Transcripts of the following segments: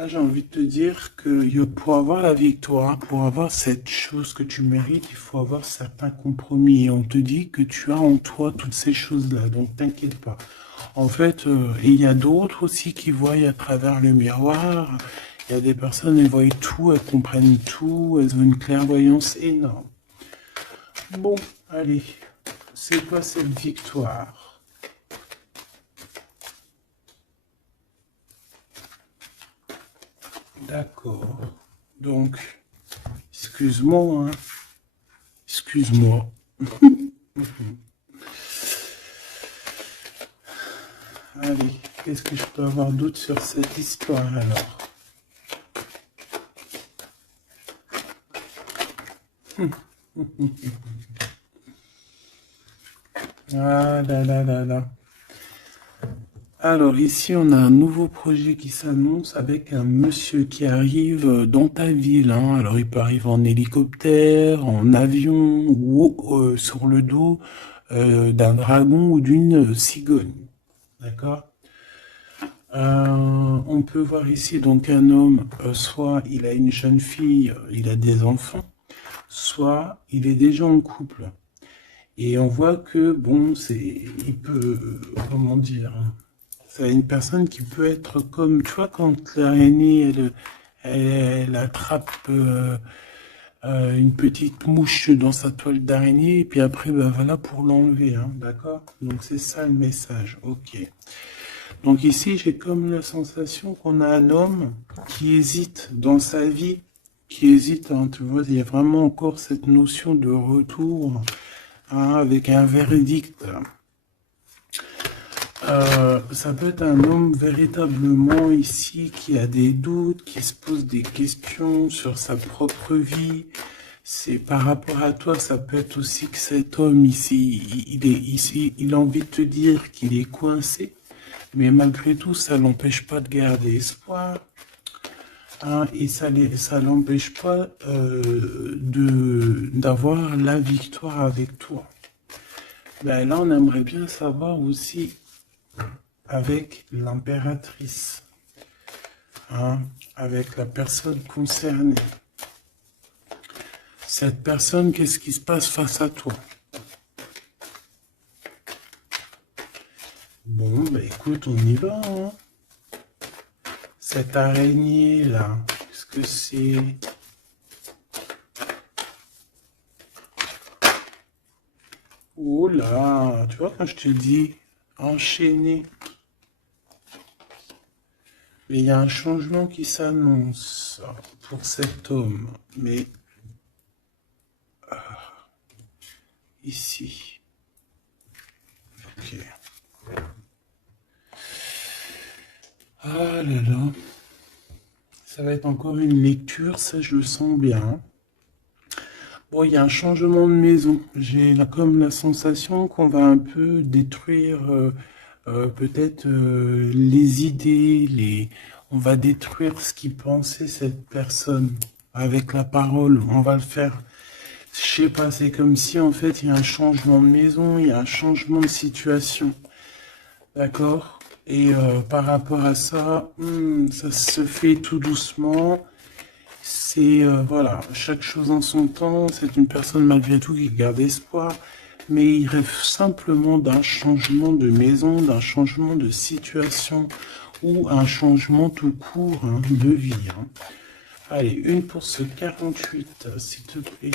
Là, j'ai envie de te dire que pour avoir la victoire, pour avoir cette chose que tu mérites, il faut avoir certains compromis. Et on te dit que tu as en toi toutes ces choses-là, donc t'inquiète pas. En fait, il y a d'autres aussi qui voient à travers le miroir. Il y a des personnes, elles voient tout, elles comprennent tout, elles ont une clairvoyance énorme. Bon, allez, c'est quoi cette victoire? D'accord. Donc, excuse-moi, hein. Excuse-moi. Allez, qu'est-ce que je peux avoir d'autre sur cette histoire alors? Ah là là là là. Alors ici, on a un nouveau projet qui s'annonce avec un monsieur qui arrive dans ta ville, hein. Alors il peut arriver en hélicoptère, en avion ou sur le dos d'un dragon ou d'une cigogne. D'accord? On peut voir ici donc un homme, soit il a une jeune fille, il a des enfants, soit il est déjà en couple. Et on voit que, bon, il peut, comment dire, c'est une personne qui peut être comme, tu vois, quand l'araignée, elle attrape une petite mouche dans sa toile d'araignée, et puis après, ben voilà, pour l'enlever, hein, d'accord? Donc c'est ça le message, ok. Donc ici, j'ai comme la sensation qu'on a un homme qui hésite dans sa vie, qui hésite, hein, tu vois, il y a vraiment encore cette notion de retour, hein, avec un verdict. Ça peut être un homme véritablement ici qui a des doutes, qui se pose des questions sur sa propre vie. C'est par rapport à toi, ça peut être aussi que cet homme ici, il est ici, il a envie de te dire qu'il est coincé, mais malgré tout, ça l'empêche pas de garder espoir. Hein, et ça l'empêche pas d'avoir la victoire avec toi. Ben là, on aimerait bien savoir aussi avec l'impératrice, hein, avec la personne concernée. Cette personne, qu'est-ce qui se passe face à toi? Bon, ben écoute, on y va, hein. Cette araignée-là, qu'est-ce que c'est? Oh là, tu vois, quand je te dis enchaîné, mais il y a un changement qui s'annonce pour cet homme, mais ici. Ok. Ah là là. Ça va être encore une lecture, ça je le sens bien. Bon, il y a un changement de maison. J'ai comme la sensation qu'on va un peu détruire peut-être les idées, on va détruire ce qui pensait cette personne avec la parole. On va le faire. Je sais pas, c'est comme si en fait il y a un changement de maison, il y a un changement de situation. D'accord? Et par rapport à ça, ça se fait tout doucement. C'est, voilà, chaque chose en son temps. C'est une personne malgré tout qui garde espoir. Mais il rêve simplement d'un changement de maison, d'un changement de situation ou un changement tout court, hein, de vie, hein. Allez, une pour ce 48, s'il te plaît.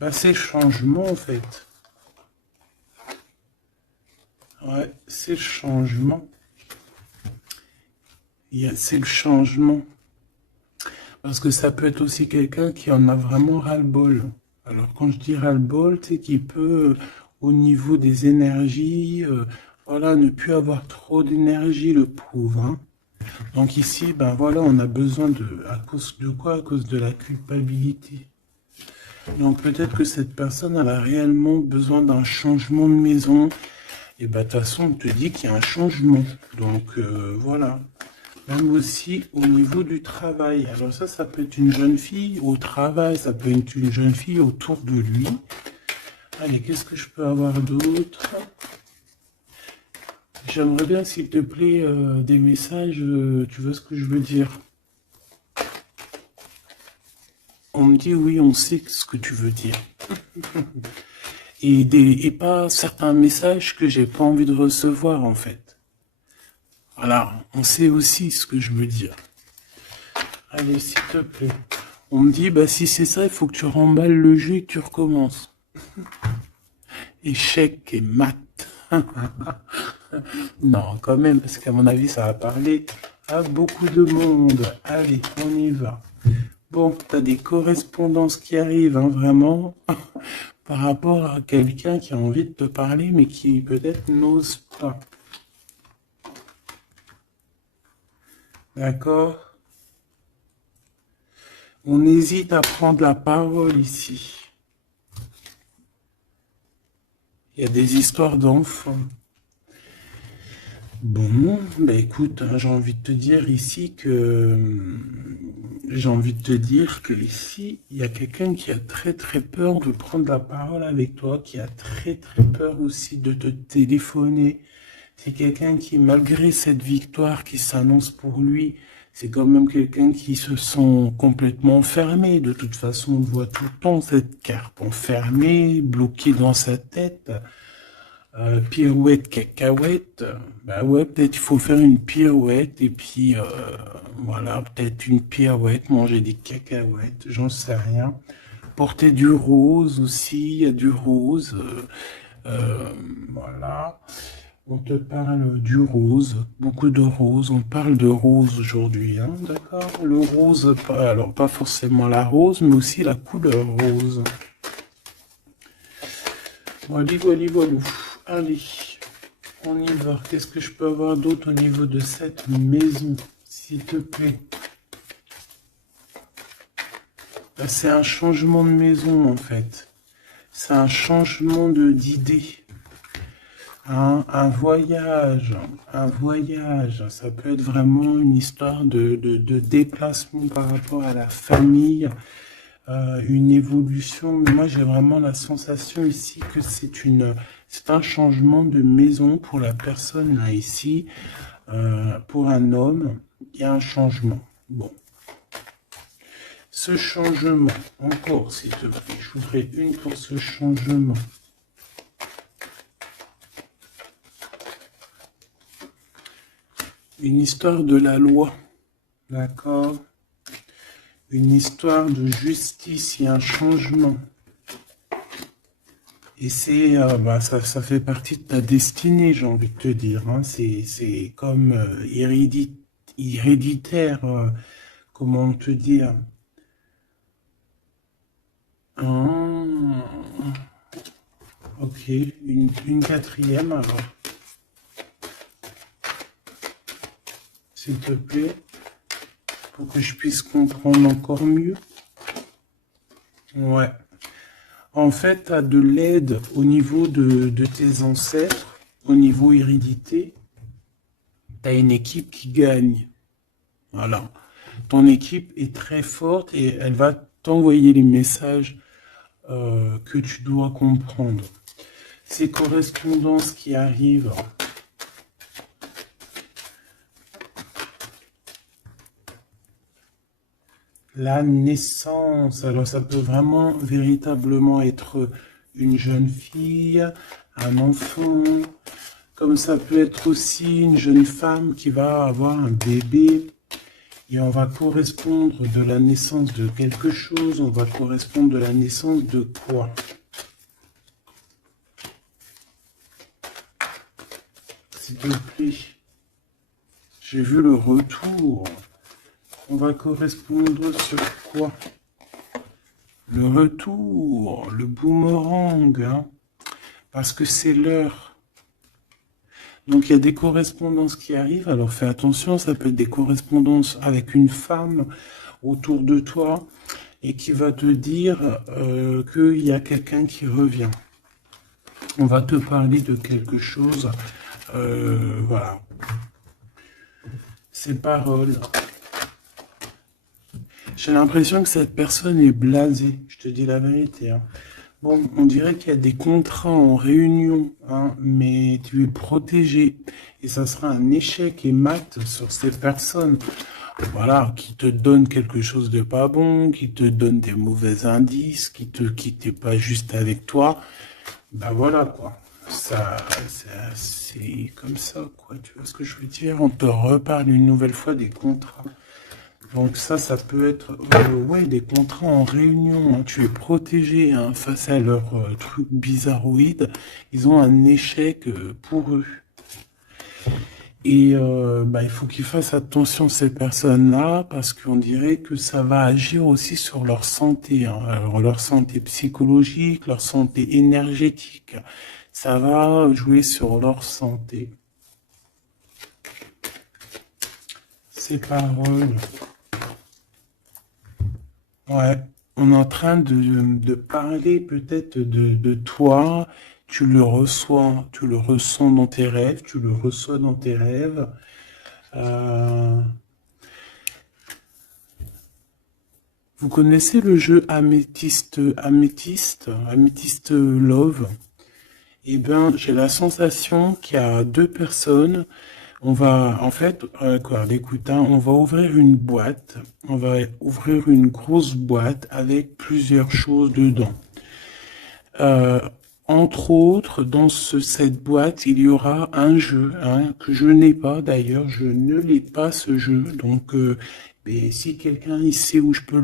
Bah, c'est changement en fait. Ouais, c'est le changement. C'est le changement. Parce que ça peut être aussi quelqu'un qui en a vraiment ras-le-bol. Alors quand je dis ras-le-bol, c'est qu'il peut, au niveau des énergies, voilà, ne plus avoir trop d'énergie, le pauvre, hein. Donc ici, ben voilà, on a besoin à cause de quoi? À cause de la culpabilité. Donc peut-être que cette personne, elle a réellement besoin d'un changement de maison. Et ben de toute façon, on te dit qu'il y a un changement. Donc voilà. Même aussi au niveau du travail. Alors ça peut être une jeune fille au travail, ça peut être une jeune fille autour de lui. Allez, qu'est-ce que je peux avoir d'autre? J'aimerais bien, s'il te plaît, des messages, tu vois ce que je veux dire? On me dit oui, on sait ce que tu veux dire. Et pas certains messages que j'ai pas envie de recevoir, en fait. Voilà, on sait aussi ce que je veux dire. Allez, s'il te plaît. On me dit, bah si c'est ça, il faut que tu remballes le jeu et que tu recommences. Échec et maths. Non, quand même, parce qu'à mon avis, ça va parler à beaucoup de monde. Allez, on y va. Bon, t'as des correspondances qui arrivent, hein, vraiment, par rapport à quelqu'un qui a envie de te parler, mais qui peut-être n'ose pas. D'accord? On hésite à prendre la parole ici. Il y a des histoires d'enfants. Bon, bah écoute, hein, j'ai envie de te dire ici que ici, il y a quelqu'un qui a très très peur de prendre la parole avec toi, qui a très très peur aussi de te téléphoner. C'est quelqu'un qui, malgré cette victoire qui s'annonce pour lui, c'est quand même quelqu'un qui se sent complètement fermé. De toute façon, on voit tout le temps cette carte enfermée, bloquée dans sa tête. Pirouette, cacahuète, bah ouais, peut-être il faut faire une pirouette et puis voilà, peut-être une pirouette, manger des cacahuètes, j'en sais rien. Porter du rose aussi, il y a du rose, voilà. On te parle du rose, beaucoup de rose, on parle de rose aujourd'hui, hein, d'accord? Le rose, alors pas forcément la rose, mais aussi la couleur rose. Voilà, voilà, voilà. Allez. On y va. Qu'est-ce que je peux avoir d'autre au niveau de cette maison, s'il te plaît? Là, c'est un changement de maison, en fait. C'est un changement d'idée. Un voyage. Un voyage. Ça peut être vraiment une histoire de déplacement par rapport à la famille. Une évolution. Mais moi, j'ai vraiment la sensation ici que c'est un changement de maison pour la personne là ici. Pour un homme, il y a un changement. Bon. Ce changement, encore s'il te plaît, je voudrais une pour ce changement. Une histoire de la loi, d'accord? Une histoire de justice, il y a un changement. Et c'est, ça fait partie de ta destinée, j'ai envie de te dire. Hein. C'est comme héréditaire, comment te dire? Ah, ok, une quatrième alors, s'il te plaît, pour que je puisse comprendre encore mieux. Ouais. En fait, tu as de l'aide au niveau de tes ancêtres, au niveau hérédité. Tu as une équipe qui gagne. Voilà. Ton équipe est très forte et elle va t'envoyer les messages que tu dois comprendre. Ces correspondances qui arrivent, la naissance, alors ça peut vraiment véritablement être une jeune fille, un enfant, comme ça peut être aussi une jeune femme qui va avoir un bébé. Et on va correspondre de la naissance de quelque chose, on va correspondre de la naissance de quoi? S'il te plaît. J'ai vu le retour. On va correspondre sur quoi? Le retour, le boomerang, hein, parce que c'est l'heure. Donc il y a des correspondances qui arrivent, alors fais attention, ça peut être des correspondances avec une femme autour de toi et qui va te dire qu'il y a quelqu'un qui revient. On va te parler de quelque chose, voilà. Ces paroles. J'ai l'impression que cette personne est blasée, je te dis la vérité. Hein. Bon, on dirait qu'il y a des contrats en réunion, hein, mais tu es protégé. Et ça sera un échec et mat sur ces personnes, voilà, qui te donnent quelque chose de pas bon, qui te donnent des mauvais indices, qui te quittent pas juste avec toi. Ben voilà, quoi. C'est comme ça, quoi. Tu vois ce que je veux dire? On te reparle une nouvelle fois des contrats. Donc ça peut être ouais, des contrats en réunion, hein. Tu es protégé, hein, face à leurs trucs bizarroïdes. Ils ont un échec pour eux. Et bah, il faut qu'ils fassent attention ces personnes-là parce qu'on dirait que ça va agir aussi sur leur santé, hein. Alors, leur santé psychologique, leur santé énergétique. Ça va jouer sur leur santé. Ces paroles. Ouais, on est en train de parler peut-être de toi, tu le ressens dans tes rêves, tu le reçois dans tes rêves. Euh, vous connaissez le jeu Améthyste Love? Eh bien, j'ai la sensation qu'il y a deux personnes. On va, en fait, écoute, hein, on va ouvrir une boîte. On va ouvrir une grosse boîte avec plusieurs choses dedans. Euh, Entre autres, dans cette boîte, il y aura un jeu, hein, que je n'ai pas d'ailleurs. Je ne l'ai pas ce jeu. Donc, mais si quelqu'un il sait où je peux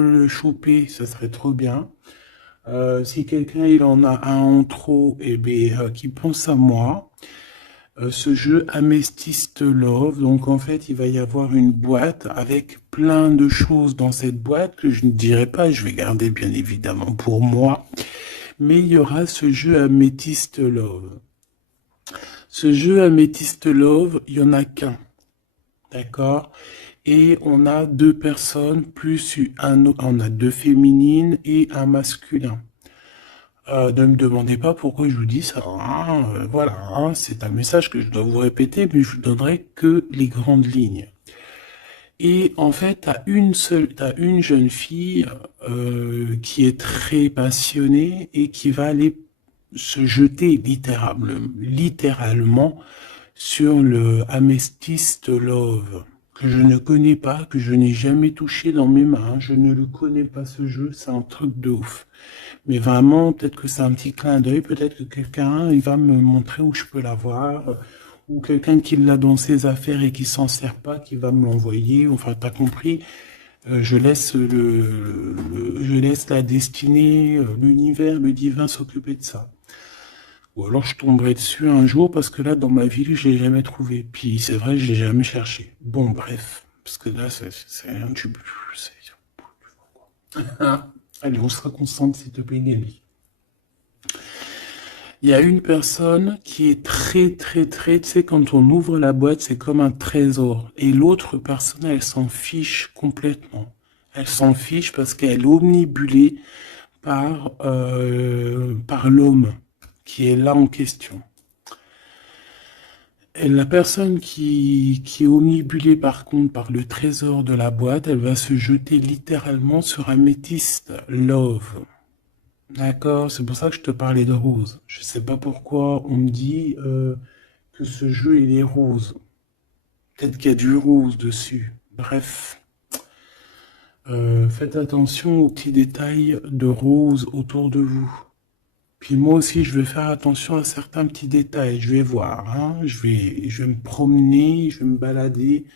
le choper, ça serait trop bien. Si quelqu'un il en a un en trop, et ben, qui pense à moi. Ce jeu Amethyst Love, donc en fait il va y avoir une boîte avec plein de choses dans cette boîte que je ne dirai pas, je vais garder bien évidemment pour moi, mais il y aura ce jeu Amethyst Love. Ce jeu Amethyst Love, il y en a qu'un, d'accord? Et on a deux personnes plus on a deux féminines et un masculin. Ne me demandez pas pourquoi je vous dis ça, hein, voilà, hein, c'est un message que je dois vous répéter, mais je vous donnerai que les grandes lignes. Et en fait, t'as une jeune fille qui est très passionnée et qui va aller se jeter littéralement sur le Amethyst Love, que je ne connais pas, que je n'ai jamais touché dans mes mains. Je ne le connais pas ce jeu, c'est un truc de ouf. Mais vraiment, peut-être que c'est un petit clin d'œil, peut-être que quelqu'un, il va me montrer où je peux l'avoir, ou quelqu'un qui l'a dans ses affaires et qui s'en sert pas, qui va me l'envoyer. Enfin, t'as compris. Je laisse la destinée, l'univers, le divin s'occuper de ça. Ou alors je tomberai dessus un jour parce que là, dans ma ville, je l'ai jamais trouvé. Puis c'est vrai, je l'ai jamais cherché. Bon, bref, parce que là, c'est un tube. Allez, on se concentre, s'il te plaît, Gabi. Il y a une personne qui est très, tu sais, quand on ouvre la boîte, c'est comme un trésor. Et l'autre personne, elle s'en fiche complètement. Elle s'en fiche parce qu'elle est omnibulée par l'homme qui est là en question. Et la personne qui est omnibulée par contre par le trésor de la boîte, elle va se jeter littéralement sur Amethyst Love. D'accord, c'est pour ça que je te parlais de rose. Je sais pas pourquoi on me dit que ce jeu il est rose. Peut-être qu'il y a du rose dessus. Bref, faites attention aux petits détails de rose autour de vous. Puis moi aussi, je vais faire attention à certains petits détails. Je vais voir, hein. Je vais me promener, je vais me balader,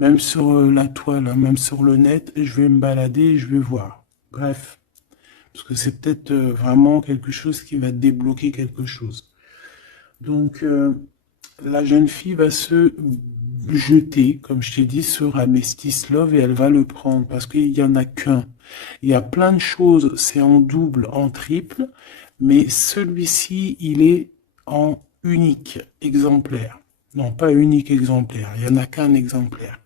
même sur la toile, hein, même sur le net, je vais me balader et je vais voir. Bref. Parce que c'est peut-être vraiment quelque chose qui va débloquer quelque chose. Donc, la jeune fille va se jeter, comme je t'ai dit, sur Amethyst Love et elle va le prendre parce qu'il n'y en a qu'un. Il y a plein de choses, c'est en double, en triple, mais celui-ci, il est en unique exemplaire. Non, pas unique exemplaire, il n'y en a qu'un exemplaire.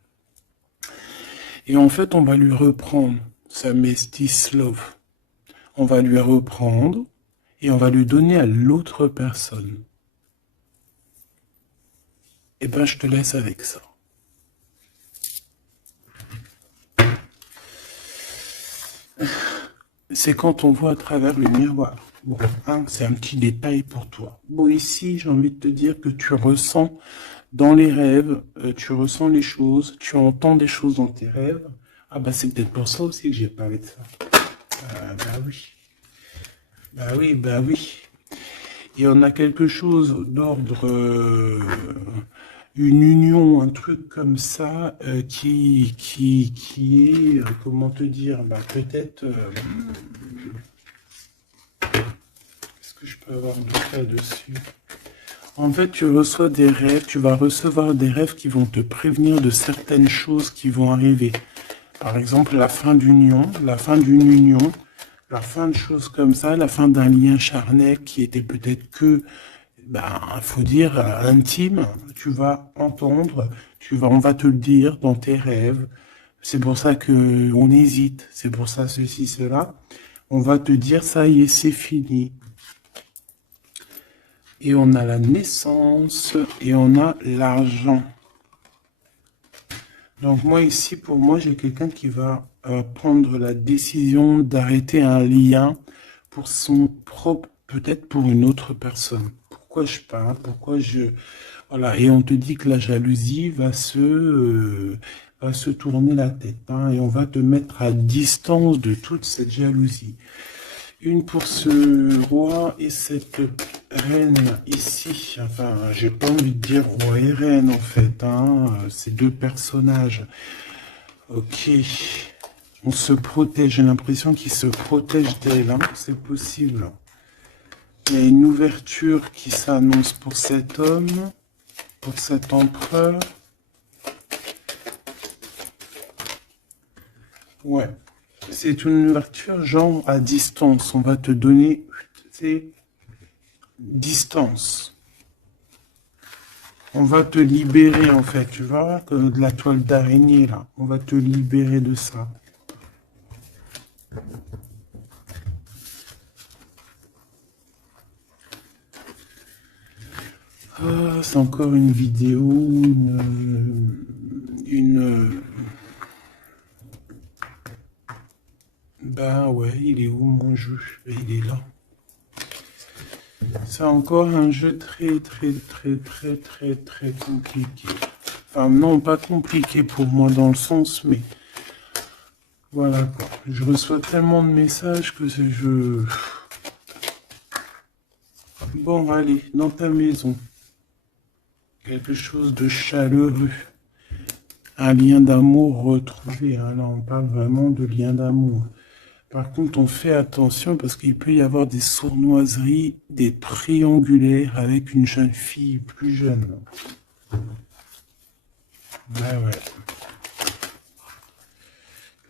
Et en fait, on va lui reprendre sa Amethyst Love. On va lui reprendre et on va lui donner à l'autre personne. Eh ben, je te laisse avec ça. c'est quand on voit à travers le miroir. Bon, hein, c'est un petit détail pour toi. Bon, ici, j'ai envie de te dire que tu ressens dans les rêves, tu ressens les choses, tu entends des choses dans tes rêves. Ah bah c'est peut-être pour ça aussi que j'ai parlé de ça. Bah oui. Bah oui, bah oui. Et on a quelque chose d'ordre, une union, un truc comme ça, qui est, comment te dire, bah peut-être, qu'est-ce que je peux avoir d'autre là-dessus? En fait, tu reçois des rêves, tu vas recevoir des rêves qui vont te prévenir de certaines choses qui vont arriver. Par exemple, la fin d'union, la fin d'une union, la fin de choses comme ça, la fin d'un lien charnel qui était peut-être que, ben, faut dire, intime. Tu vas entendre, on va te le dire dans tes rêves. C'est pour ça que on hésite. C'est pour ça ceci, cela. On va te dire, ça y est, c'est fini. Et on a la naissance et on a l'argent. Donc moi ici, pour moi, j'ai quelqu'un qui va prendre la décision d'arrêter un lien pour son propre, peut-être pour une autre personne. Pourquoi je parle? Pourquoi je... Voilà, et on te dit que la jalousie va se tourner la tête, hein, et on va te mettre à distance de toute cette jalousie. Une pour ce roi et cette reine ici. Enfin, j'ai pas envie de dire roi et reine en fait, hein. Ces deux personnages. Ok. On se protège. J'ai l'impression qu'ils se protègent d'elle, hein. C'est possible. Il y a une ouverture qui s'annonce pour cet homme, pour cet empereur. Ouais. C'est une ouverture genre à distance. On va te donner, c'est distance. On va te libérer en fait, tu vois, que de la toile d'araignée là. On va te libérer de ça. Ah, c'est encore une vidéo, Ben ouais, il est où mon jeu? Il est là. C'est encore un jeu très compliqué. Enfin non, pas compliqué pour moi dans le sens, mais voilà quoi. Je reçois tellement de messages que je... Bon, allez, dans ta maison. Quelque chose de chaleureux. Un lien d'amour retrouvé. Hein. Là, on parle vraiment de lien d'amour. Par contre, on fait attention parce qu'il peut y avoir des sournoiseries, des triangulaires avec une jeune fille plus jeune. Ben ouais.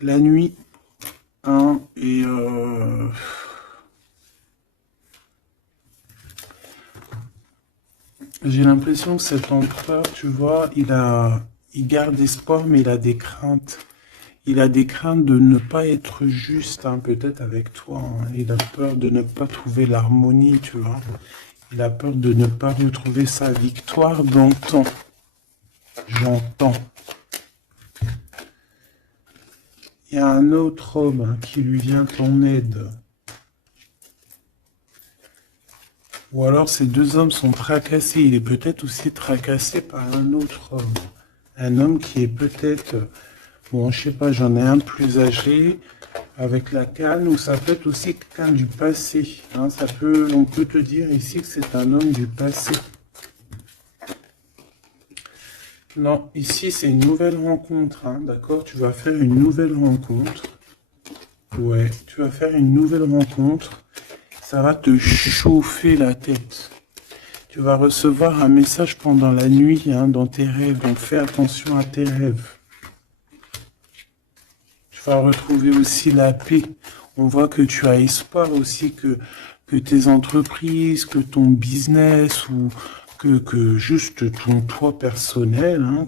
La nuit, hein, et j'ai l'impression que cet empereur, tu vois, il garde espoir, mais il a des craintes. Il a des craintes de ne pas être juste, hein, peut-être avec toi. Hein. Il a peur de ne pas trouver l'harmonie, tu vois. Il a peur de ne pas retrouver sa victoire dans le temps. J'entends. Il y a un autre homme, hein, qui lui vient en aide. Ou alors ces deux hommes sont tracassés. Il est peut-être aussi tracassé par un autre homme. Un homme qui est peut-être... Bon, je sais pas, j'en ai un plus âgé, avec la canne, ou ça peut être aussi quelqu'un du passé. Hein, on peut te dire ici que c'est un homme du passé. Non, ici c'est une nouvelle rencontre, hein, d'accord? Tu vas faire une nouvelle rencontre. Ouais, tu vas faire une nouvelle rencontre. Ça va te chauffer la tête. Tu vas recevoir un message pendant la nuit, hein, dans tes rêves. Donc fais attention à tes rêves. Tu vas retrouver aussi la paix. On voit que tu as espoir aussi que tes entreprises, que ton business ou que juste ton toi personnel, hein,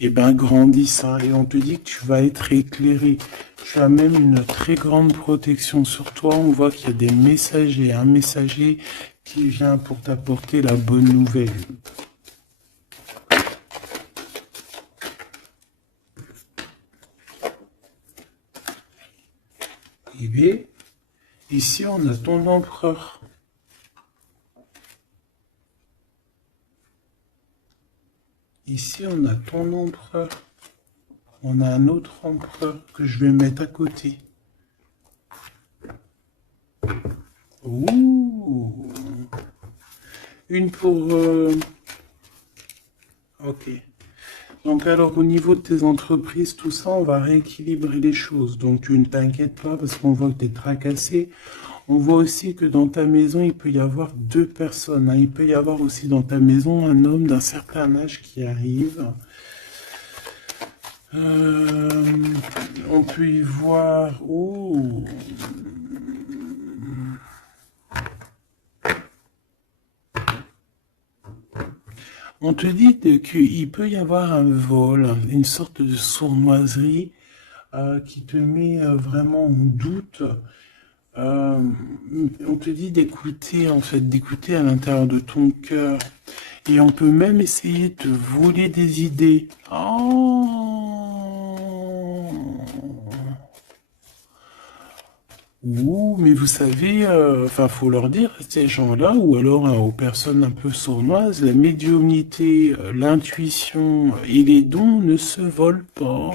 eh ben, grandisse. Hein, et on te dit que tu vas être éclairé. Tu as même une très grande protection sur toi. On voit qu'il y a des messagers, un messager qui vient pour t'apporter la bonne nouvelle. arriver. Ici, on a ton empereur. Ici, on a ton empereur. On a un autre empereur que je vais mettre à côté. Ouh. Une pour... Ok. Donc alors au niveau de tes entreprises, tout ça, on va rééquilibrer les choses. Donc tu ne t'inquiètes pas parce qu'on voit que tu es tracassé. On voit aussi que dans ta maison, il peut y avoir deux personnes, hein. Il peut y avoir aussi dans ta maison un homme d'un certain âge qui arrive. On peut y voir... Oh. On te dit qu'il peut y avoir un vol, une sorte de sournoiserie qui te met vraiment en doute. On te dit d'écouter, en fait, d'écouter à l'intérieur de ton cœur. Et on peut même essayer de te voler des idées. Oh. Ouh, mais vous savez, enfin, faut leur dire à ces gens-là, ou alors aux personnes un peu sournoises, la médiumnité, l'intuition et les dons ne se volent pas.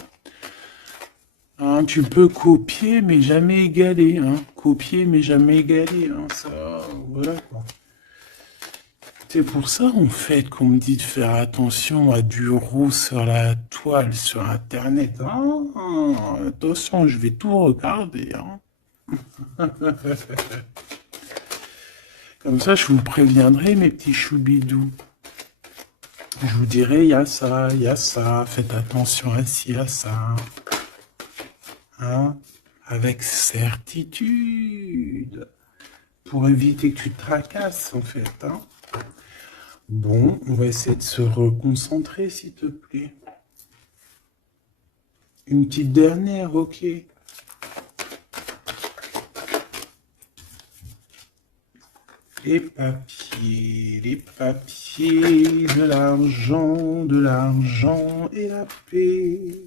Hein, tu peux copier, mais jamais égaler. Hein. Copier, mais jamais égaler. Hein. Ça, voilà quoi. C'est pour ça, en fait, qu'on me dit de faire attention à du roux sur la toile, sur Internet. Ah, attention, je vais tout regarder. Hein. Comme ça, je vous préviendrai, mes petits choubidous. Je vous dirai, il y a ça, faites attention à ci, à ça. Hein, avec certitude. Pour éviter que tu te tracasses, en fait. Hein. Bon, on va essayer de se reconcentrer, s'il te plaît. Une petite dernière, ok. Les papiers, de l'argent et la paix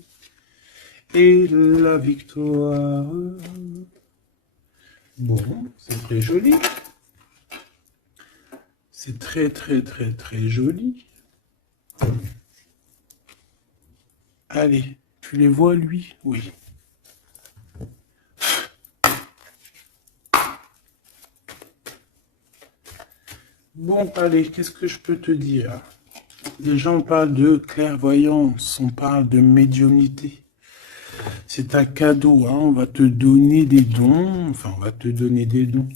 et la victoire. Bon, c'est très joli. C'est très, très, très, très joli. Allez, tu les vois, lui? Oui. Bon, allez, qu'est-ce que je peux te dire? Déjà, on parle de clairvoyance, on parle de médiumnité. C'est un cadeau, hein, on va te donner des dons, enfin, on va te donner des dons.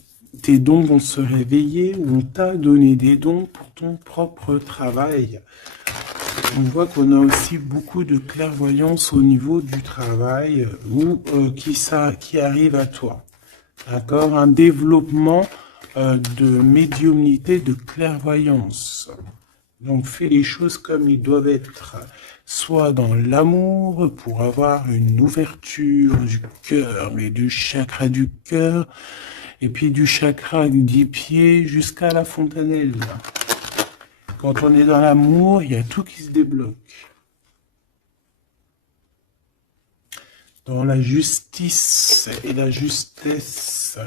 Tes dons vont se réveiller, ou on t'a donné des dons pour ton propre travail. On voit qu'on a aussi beaucoup de clairvoyance au niveau du travail ou qui arrive à toi. D'accord? Un développement de médiumnité, de clairvoyance. Donc fais les choses comme ils doivent être. Soit dans l'amour pour avoir une ouverture du cœur, mais du chakra du cœur, et puis du chakra des pieds jusqu'à la fontanelle. Quand on est dans l'amour, il y a tout qui se débloque. Dans la justice et la justesse.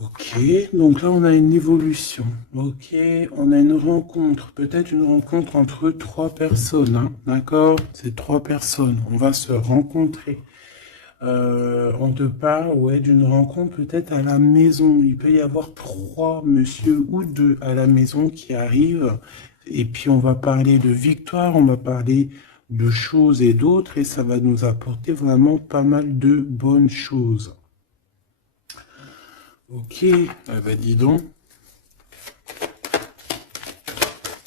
Ok, donc là on a une évolution. Ok, on a une rencontre, peut-être une rencontre entre trois personnes. Hein, d'accord? C'est trois personnes. On va se rencontrer. On te parle, ouais, d'une rencontre peut-être à la maison. Il peut y avoir trois monsieur ou deux à la maison qui arrivent. Et puis on va parler de victoire, on va parler de choses et d'autres. Et ça va nous apporter vraiment pas mal de bonnes choses. Ok, ah bah dis donc.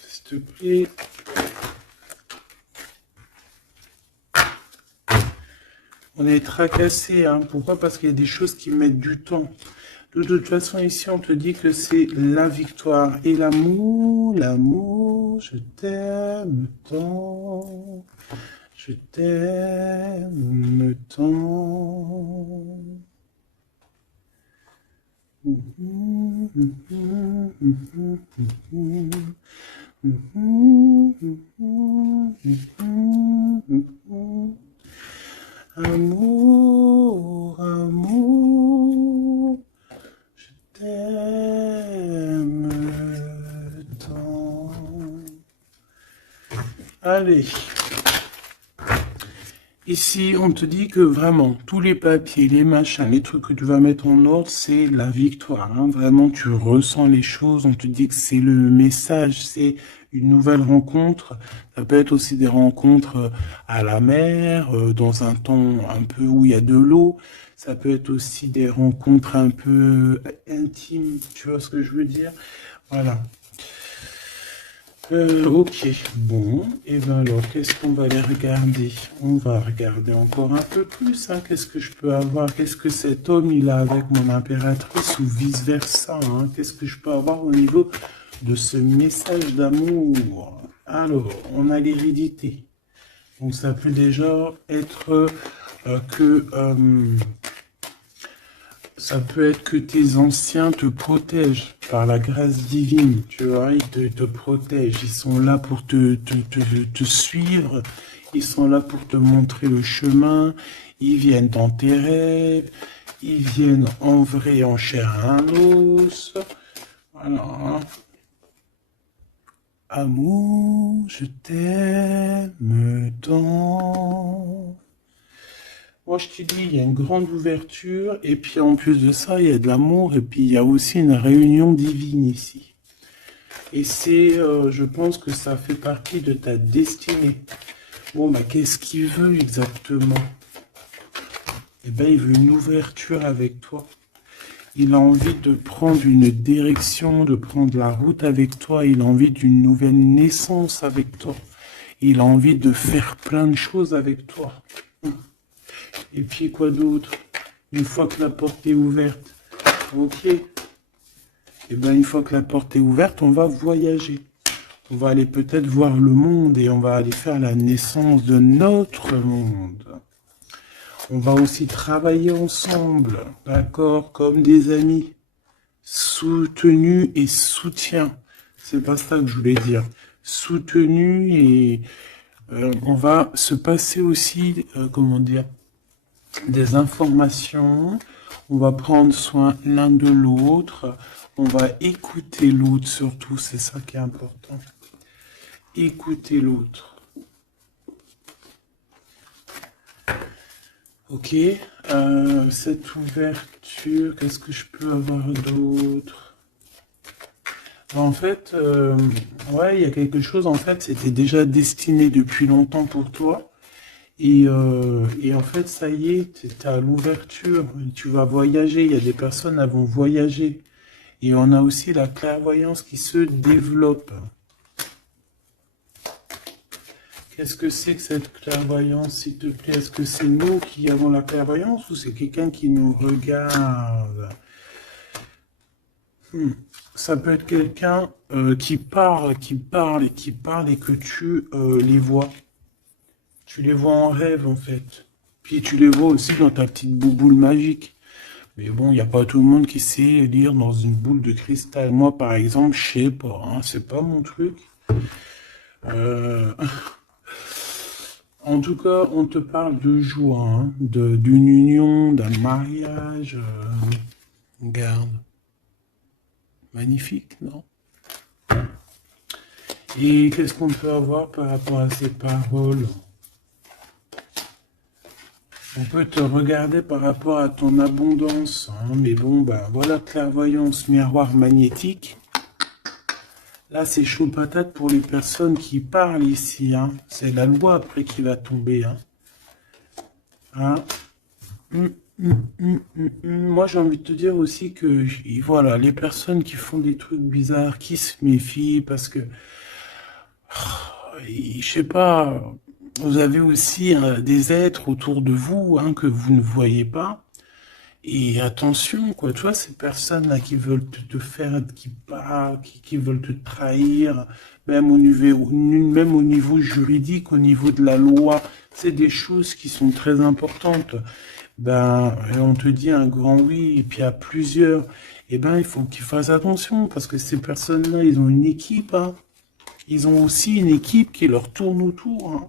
S'il te plaît. On est tracassé, hein. Pourquoi? Parce qu'il y a des choses qui mettent du temps. De toute façon, ici, on te dit que c'est la victoire et l'amour. L'amour, je t'aime tant. Je t'aime tant. Amour, amour, je t'aime tant. Allez. Ici, on te dit que vraiment, tous les papiers, les machins, les trucs que tu vas mettre en ordre, c'est la victoire. Hein. Vraiment, tu ressens les choses. On te dit que c'est le message, c'est une nouvelle rencontre. Ça peut être aussi des rencontres à la mer, dans un temps un peu où il y a de l'eau. Ça peut être aussi des rencontres un peu intimes. Tu vois ce que je veux dire? Voilà. Ok, bon, et ben alors, qu'est-ce qu'on va aller regarder? On va regarder encore un peu plus, hein. Qu'est-ce que je peux avoir? Qu'est-ce que cet homme, il a avec mon impératrice ou vice-versa, hein? Qu'est-ce que je peux avoir au niveau de ce message d'amour? Alors, on a l'hérédité. Donc, ça peut déjà être ça peut être que tes anciens te protègent par la grâce divine, tu vois, ils te protègent, ils sont là pour te suivre, ils sont là pour te montrer le chemin, ils viennent dans tes rêves, ils viennent en vrai, en chair et en os. Voilà. Amour, je t'aime tant. Moi, je te dis, il y a une grande ouverture, et puis en plus de ça, il y a de l'amour, et puis il y a aussi une réunion divine ici. Et c'est, je pense que ça fait partie de ta destinée. Bon, bah, qu'est-ce qu'il veut exactement? Eh bien, il veut une ouverture avec toi. Il a envie de prendre une direction, de prendre la route avec toi. Il a envie d'une nouvelle naissance avec toi. Il a envie de faire plein de choses avec toi. Et puis quoi d'autre? Une fois que la porte est ouverte, ok. Et bien une fois que la porte est ouverte, on va voyager. On va aller peut-être voir le monde et on va aller faire la naissance de notre monde. On va aussi travailler ensemble, d'accord, comme des amis, soutenus et soutien. C'est pas ça que je voulais dire. Soutenus et on va se passer aussi, comment dire, des informations, on va prendre soin l'un de l'autre, on va écouter l'autre surtout, c'est ça qui est important. Écouter l'autre. Ok, cette ouverture, qu'est-ce que je peux avoir d'autre? En fait, ouais, il y a quelque chose, en fait, c'était déjà destiné depuis longtemps pour toi. Et en fait, ça y est, tu es à l'ouverture, tu vas voyager, il y a des personnes qui vont voyager. Et on a aussi la clairvoyance qui se développe. Qu'est-ce que c'est que cette clairvoyance, s'il te plaît? Est-ce que c'est nous qui avons la clairvoyance ou c'est quelqu'un qui nous regarde? Ça peut être quelqu'un qui parle et que tu les vois. Tu les vois en rêve, en fait. Puis tu les vois aussi dans ta petite bouboule magique. Mais bon, il n'y a pas tout le monde qui sait lire dans une boule de cristal. Moi, par exemple, je sais pas, hein, c'est pas mon truc. En tout cas, on te parle de joie, hein, d'une union, d'un mariage. Regarde. Magnifique, non? Et qu'est-ce qu'on peut avoir par rapport à ces paroles? On peut te regarder par rapport à ton abondance, hein, mais bon, bah voilà, clairvoyance, miroir magnétique. Là, c'est chaud patate pour les personnes qui parlent ici, hein. C'est la loi après qui va tomber, hein. Hein. Moi, j'ai envie de te dire aussi que, voilà, les personnes qui font des trucs bizarres, qui se méfient, parce que, je sais pas, vous avez aussi des êtres autour de vous, hein, que vous ne voyez pas. Et attention, quoi, tu vois, ces personnes-là qui veulent te faire, qui parlent, qui veulent te trahir, même au niveau juridique, au niveau de la loi, c'est des choses qui sont très importantes. Ben, on te dit un grand oui, et puis à plusieurs, eh ben, il faut qu'ils fassent attention, parce que ces personnes-là, ils ont une équipe, hein. Ils ont aussi une équipe qui leur tourne autour, hein.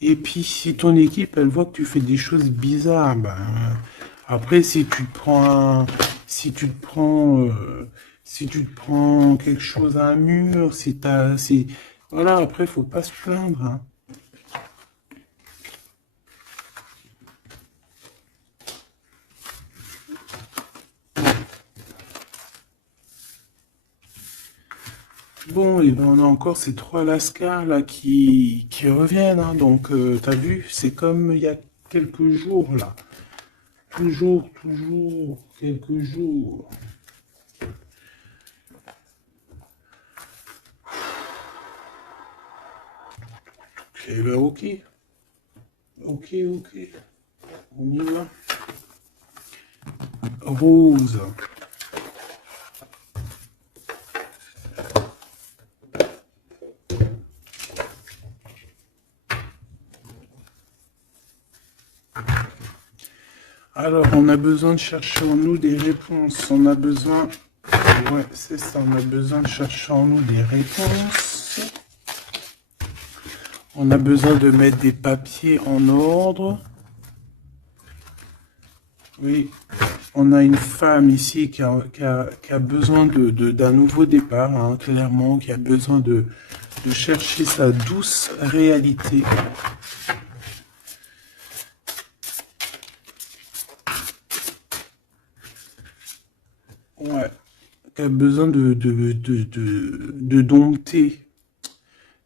Et puis, si ton équipe, elle voit que tu fais des choses bizarres, ben, après, si tu te prends quelque chose à un mur, voilà, après, faut pas se plaindre, hein. Bon, et ben, on a encore ces trois lascars là qui reviennent, hein. Donc, t'as vu, c'est comme il y a quelques jours là. Toujours, quelques jours. Eh ben, ok. On y va. Rose. Alors, on a besoin de chercher en nous des réponses. On a besoin... Ouais, c'est ça, on a besoin de chercher en nous des réponses. On a besoin de mettre des papiers en ordre. Oui, on a une femme ici qui a besoin d'un nouveau départ, hein, clairement, qui a besoin de chercher sa douce réalité. Ouais, qui a besoin de dompter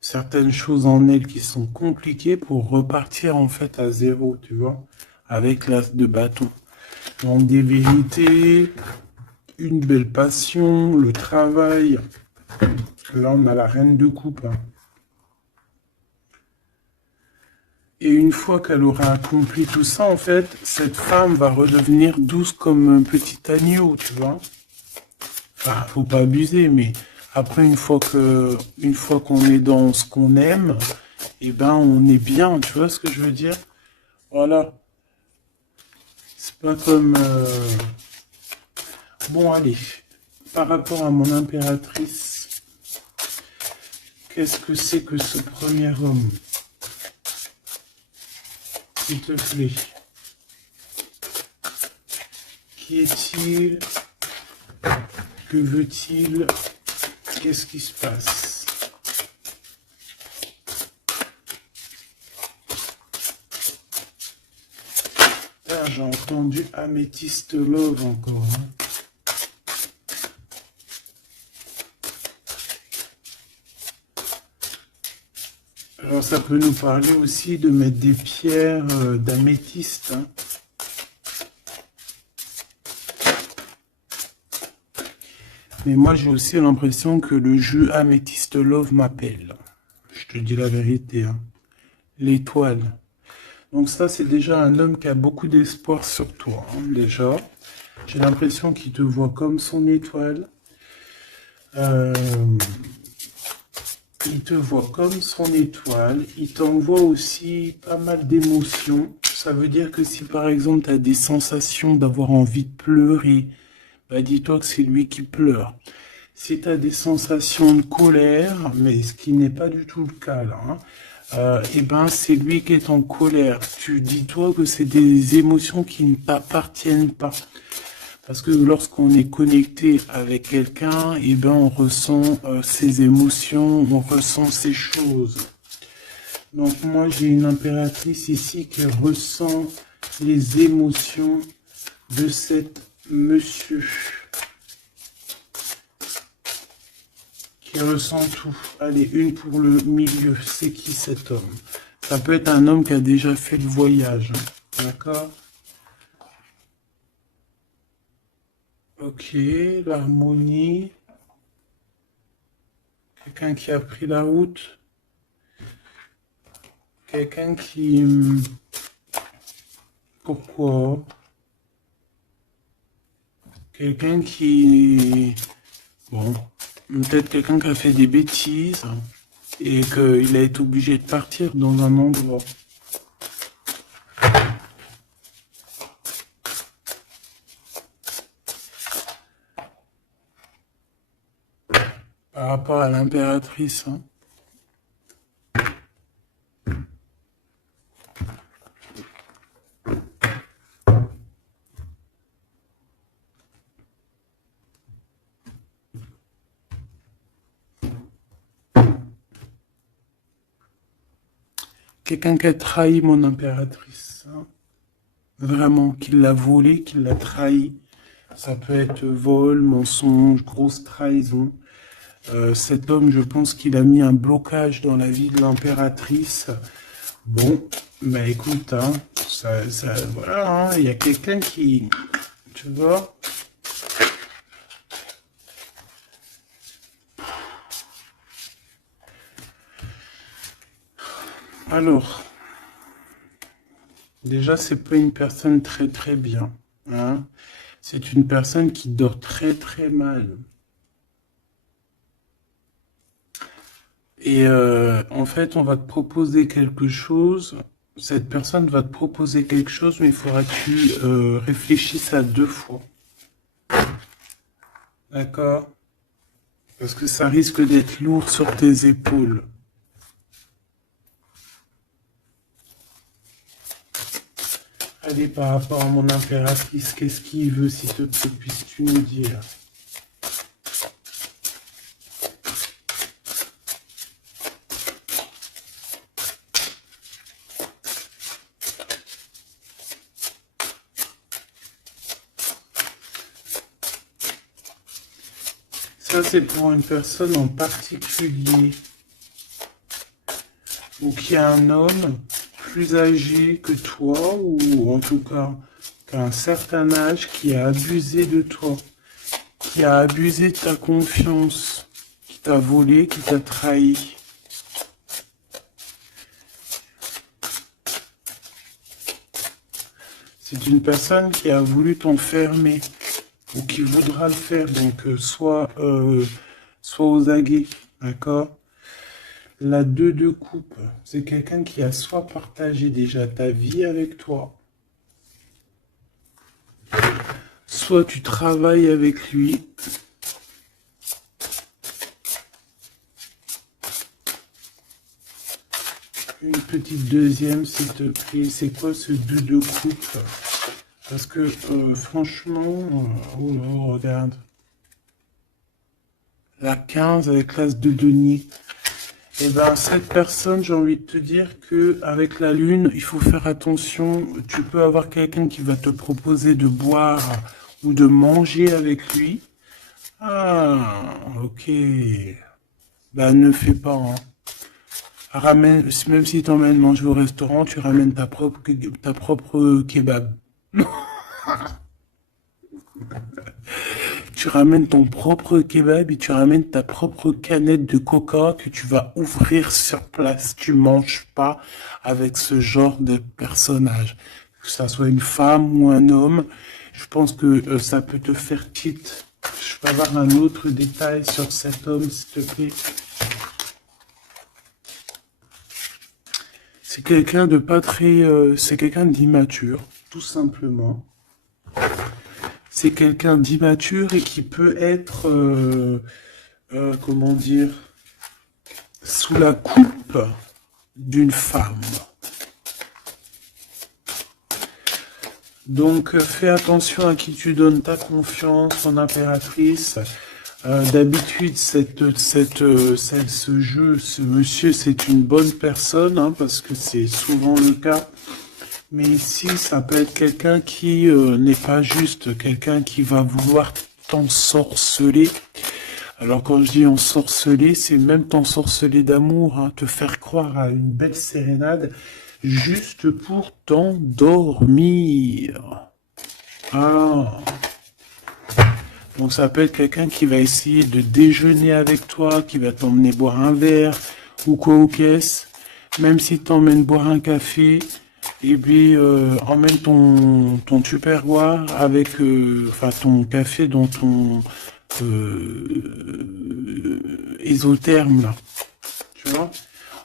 certaines choses en elle qui sont compliquées pour repartir en fait à zéro, tu vois, avec l'as de bâton. Donc des vérités, une belle passion, le travail. Là, on a la reine de coupe, hein. Et une fois qu'elle aura accompli tout ça, en fait, cette femme va redevenir douce comme un petit agneau, tu vois. Enfin, faut pas abuser, mais après, une fois qu'on est dans ce qu'on aime, eh ben, on est bien, tu vois ce que je veux dire? Voilà. C'est pas comme, bon, allez. Par rapport à mon impératrice, qu'est-ce que c'est que ce premier homme? S'il te plaît. Qui est-il? Que veut-il? Qu'est-ce qui se passe? Ah, j'ai entendu Améthyste Love encore, hein. Alors ça peut nous parler aussi de mettre des pierres d'améthyste, hein. Mais moi j'ai aussi l'impression que le jeu Améthyste Love m'appelle. Je te dis la vérité, hein. L'étoile. Donc ça c'est déjà un homme qui a beaucoup d'espoir sur toi, hein, déjà. J'ai l'impression qu'il te voit comme son étoile. Euh, Il te voit comme son étoile. Il t'envoie aussi pas mal d'émotions. Ça veut dire que si par exemple tu as des sensations d'avoir envie de pleurer, bah dis-toi que c'est lui qui pleure. Si tu as des sensations de colère, mais ce qui n'est pas du tout le cas là, hein, eh ben c'est lui qui est en colère. Tu dis-toi que c'est des émotions qui ne t'appartiennent pas. Parce que lorsqu'on est connecté avec quelqu'un, eh ben on ressent ses émotions, on ressent ses choses. Donc moi j'ai une impératrice ici qui ressent les émotions de cet monsieur. Qui ressent tout. Allez, une pour le milieu. C'est qui cet homme? Ça peut être un homme qui a déjà fait le voyage, hein. D'accord? Ok, l'harmonie. Quelqu'un qui a pris la route. Quelqu'un qui... Pourquoi? Quelqu'un qui... Bon, peut-être quelqu'un qui a fait des bêtises et qu'il a été obligé de partir dans un endroit. Par rapport à l'impératrice, hein. quelqu'un qui a trahi mon impératrice. Hein. Vraiment, qui l'a volé, qui l'a trahi. Ça peut être vol, mensonge, grosse trahison. Cet homme, je pense qu'il a mis un blocage dans la vie de l'impératrice. Bon, bah écoute, hein, voilà, hein, il y a quelqu'un qui, tu vois. Alors, déjà, c'est pas une personne très très bien, hein. C'est une personne qui dort très très mal. Et en fait, on va te proposer quelque chose. Cette personne va te proposer quelque chose, mais il faudra que tu réfléchisses à 2 fois. D'accord? Parce que ça risque d'être lourd sur tes épaules. Allez, par rapport à mon impératrice, qu'est-ce qu'il veut, s'il te plaît, puisses-tu nous dire? Ça, c'est pour une personne en particulier. Donc, il y a un homme plus âgé que toi, ou en tout cas qu'à un certain âge, qui a abusé de toi, qui a abusé de ta confiance, qui t'a volé, qui t'a trahi. C'est une personne qui a voulu t'enfermer, ou qui voudra le faire, donc soit aux aguets, d'accord? La 2 de coupe, c'est quelqu'un qui a soit partagé déjà ta vie avec toi, soit tu travailles avec lui. Une petite deuxième, s'il te plaît. C'est quoi ce 2 de coupe? Parce que franchement, oh là, regarde. La 15 avec l'as de denier. Et ben cette personne, j'ai envie de te dire que avec la lune, il faut faire attention. Tu peux avoir quelqu'un qui va te proposer de boire ou de manger avec lui. Ah, ok. Ben ne fais pas. Hein. Ramène, même si tu emmènes manger au restaurant, tu ramènes ta propre kebab. Tu ramènes ton propre kebab et tu ramènes ta propre canette de coca que tu vas ouvrir sur place. Tu manges pas avec ce genre de personnage. Que ça soit une femme ou un homme, je pense que ça peut te faire tilt. Je peux avoir un autre détail sur cet homme, s'il te plaît. C'est quelqu'un de pas très... c'est quelqu'un d'immature, tout simplement. C'est quelqu'un d'immature et qui peut être, comment dire, sous la coupe d'une femme. Donc, fais attention à qui tu donnes ta confiance, ton impératrice. D'habitude, ce monsieur, c'est une bonne personne, hein, parce que c'est souvent le cas. Mais ici, ça peut être quelqu'un qui n'est pas juste, quelqu'un qui va vouloir t'ensorceler. Alors quand je dis ensorceler, c'est même t'ensorceler d'amour, hein, te faire croire à une belle sérénade, juste pour t'endormir. Ah. Donc ça peut être quelqu'un qui va essayer de déjeuner avec toi, qui va t'emmener boire un verre, ou quoi aux caisses. Même si t'emmènes boire un café, et puis emmène ton tupperware avec enfin ton café dans ton isotherme là, tu vois.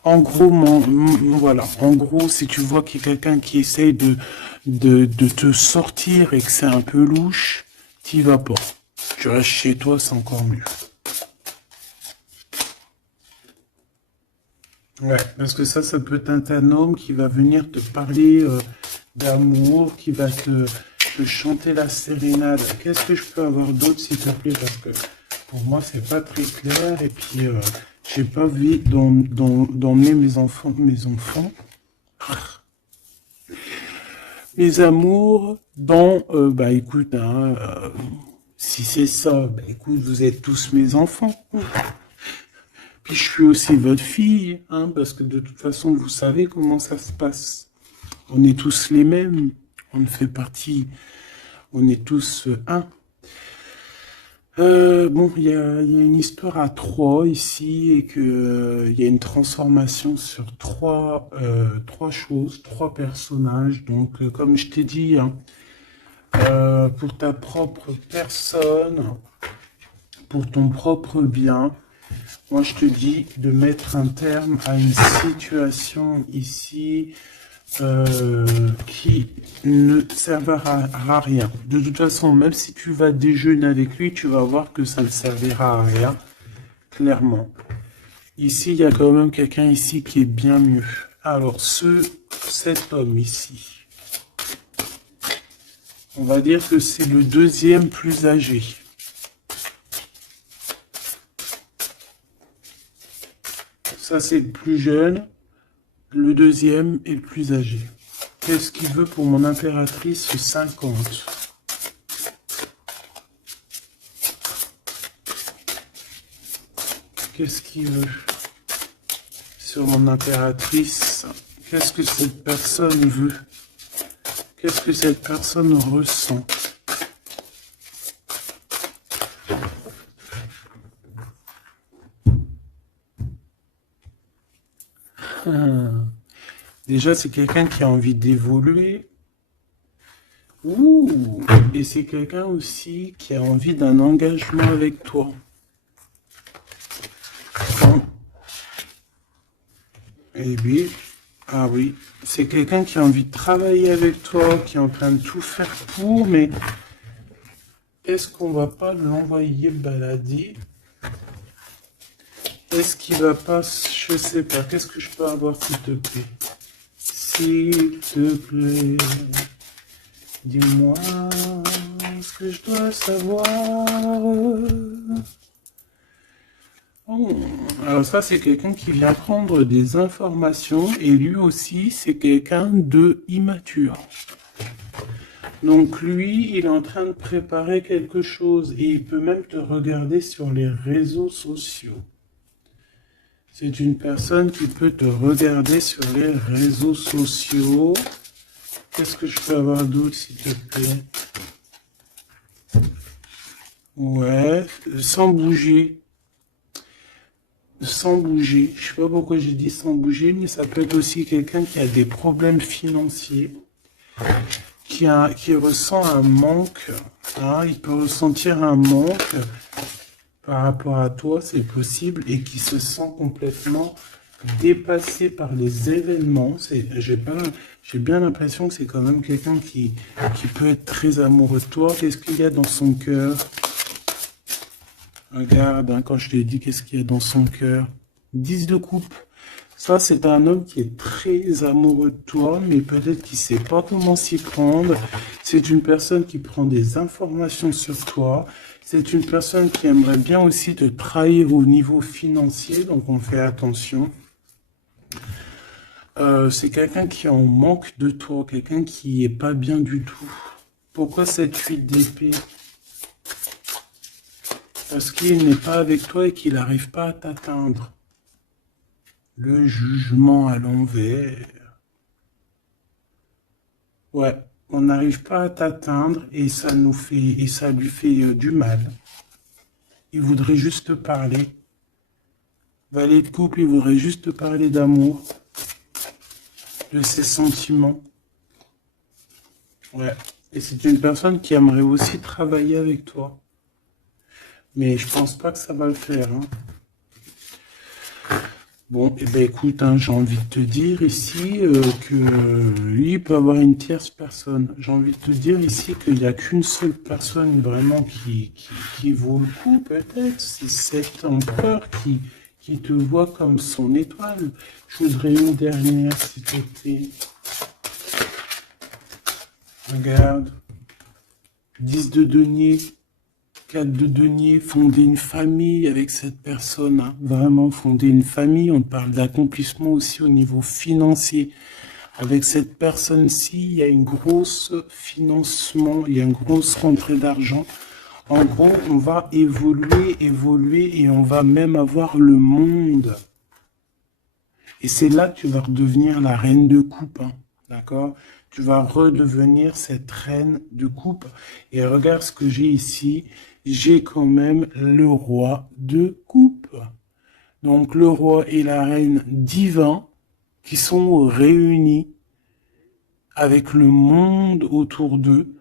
En gros, voilà. En gros, si tu vois qu'il y a quelqu'un qui essaye de te sortir et que c'est un peu louche, t'y vas pas. Tu restes chez toi, c'est encore mieux. Ouais, parce que ça peut être un homme qui va venir te parler d'amour, qui va te chanter la sérénade. Qu'est-ce que je peux avoir d'autre, s'il te plaît? Parce que pour moi, c'est pas très clair. Et puis, j'ai pas envie d'emmener mes enfants. Mes amours, bah écoute, hein, si c'est ça, bah écoute, vous êtes tous mes enfants. Puis je suis aussi votre fille, hein, parce que de toute façon, vous savez comment ça se passe. On est tous les mêmes, on fait partie, on est tous un. Bon, il y a une histoire à trois ici et que il y a une transformation sur trois choses, trois personnages. Donc, comme je t'ai dit, hein, pour ta propre personne, pour ton propre bien, moi je te dis de mettre un terme à une situation ici qui ne servira à rien. De toute façon, même si tu vas déjeuner avec lui, tu vas voir que ça ne servira à rien, clairement. Ici, il y a quand même quelqu'un ici qui est bien mieux. Alors, cet homme ici, on va dire que c'est le deuxième plus âgé. Ça, c'est le plus jeune. Le deuxième est le plus âgé. Qu'est-ce qu'il veut pour mon impératrice 50? Qu'est-ce qu'il veut sur mon impératrice? Qu'est-ce que cette personne veut? Qu'est-ce que cette personne ressent? Déjà, c'est quelqu'un qui a envie d'évoluer. Ouh! Et c'est quelqu'un aussi qui a envie d'un engagement avec toi. Eh bien, ah oui, c'est quelqu'un qui a envie de travailler avec toi, qui est en train de tout faire pour, mais est-ce qu'on va pas l'envoyer balader? Est-ce qu'il va pas, je sais pas, qu'est-ce que je peux avoir s'il te plaît? S'il te plaît, dis-moi ce que je dois savoir. Oh, alors ça, c'est quelqu'un qui vient prendre des informations et lui aussi, c'est quelqu'un de immature. Donc lui, il est en train de préparer quelque chose et il peut même te regarder sur les réseaux sociaux. C'est une personne qui peut te regarder sur les réseaux sociaux. Qu'est-ce que je peux avoir d'autre, s'il te plaît? Ouais, sans bouger. Sans bouger. Je sais pas pourquoi j'ai dit sans bouger, mais ça peut être aussi quelqu'un qui a des problèmes financiers, qui ressent un manque. Hein, il peut ressentir un manque par rapport à toi, c'est possible, et qui se sent complètement dépassé par les événements. J'ai bien l'impression que c'est quand même quelqu'un qui peut être très amoureux de toi. Qu'est-ce qu'il y a dans son cœur? Regarde, hein, quand je te dis qu'est-ce qu'il y a dans son cœur. 10 de coupe. Ça, c'est un homme qui est très amoureux de toi, mais peut-être qu'il ne sait pas comment s'y prendre. C'est une personne qui prend des informations sur toi. C'est une personne qui aimerait bien aussi te trahir au niveau financier, donc on fait attention. C'est quelqu'un qui est en manque de toi, quelqu'un qui est pas bien du tout. Pourquoi cette 8 d'épée? Parce qu'il n'est pas avec toi et qu'il n'arrive pas à t'atteindre. Le jugement à l'envers. Ouais, on n'arrive pas à t'atteindre et ça lui fait du mal. Il voudrait juste te parler. Valet de coupe, il voudrait juste te parler d'amour, de ses sentiments. Ouais, et c'est une personne qui aimerait aussi travailler avec toi. Mais je pense pas que ça va le faire. Hein. Bon, eh ben écoute, hein, j'ai envie de te dire ici que lui il peut avoir une tierce personne. J'ai envie de te dire ici qu'il n'y a qu'une seule personne vraiment qui vaut le coup, peut-être. C'est cet empereur qui te voit comme son étoile. Je voudrais une dernière, s'il te plaît. Regarde. 10 de denier. 4 de denier, fonder une famille avec cette personne, hein. Vraiment fonder une famille, on parle d'accomplissement aussi au niveau financier, Avec cette personne-ci, il y a une grosse financement, il y a une grosse rentrée d'argent. En gros, on va évoluer, évoluer et on va même avoir le monde. Et c'est là que tu vas redevenir la reine de coupe, hein, d'accord? Tu vas redevenir cette reine de coupe. Et regarde ce que j'ai ici. J'ai quand même le roi de coupe. Donc le roi et la reine divins qui sont réunis avec le monde autour d'eux.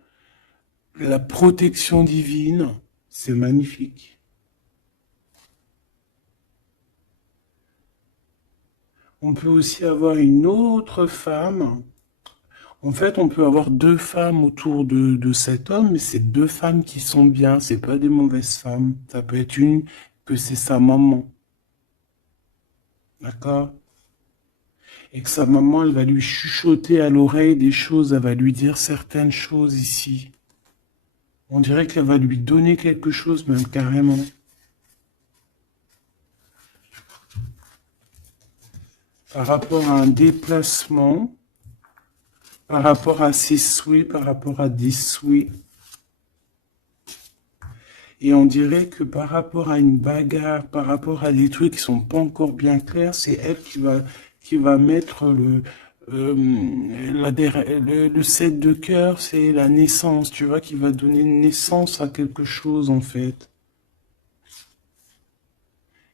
La protection divine, c'est magnifique. On peut aussi avoir une autre femme. En fait, on peut avoir deux femmes autour de cet homme, mais c'est deux femmes qui sont bien, c'est pas des mauvaises femmes. Ça peut être une que c'est sa maman. D'accord? Et que sa maman, elle va lui chuchoter à l'oreille des choses, elle va lui dire certaines choses ici. On dirait qu'elle va lui donner quelque chose, même carrément. Par rapport à un déplacement, par rapport à ses souhaits, par rapport à des souhaits. Et on dirait que par rapport à une bagarre, par rapport à des trucs qui sont pas encore bien clairs, c'est elle qui va mettre le 7 de cœur, c'est la naissance, tu vois, qui va donner naissance à quelque chose, en fait.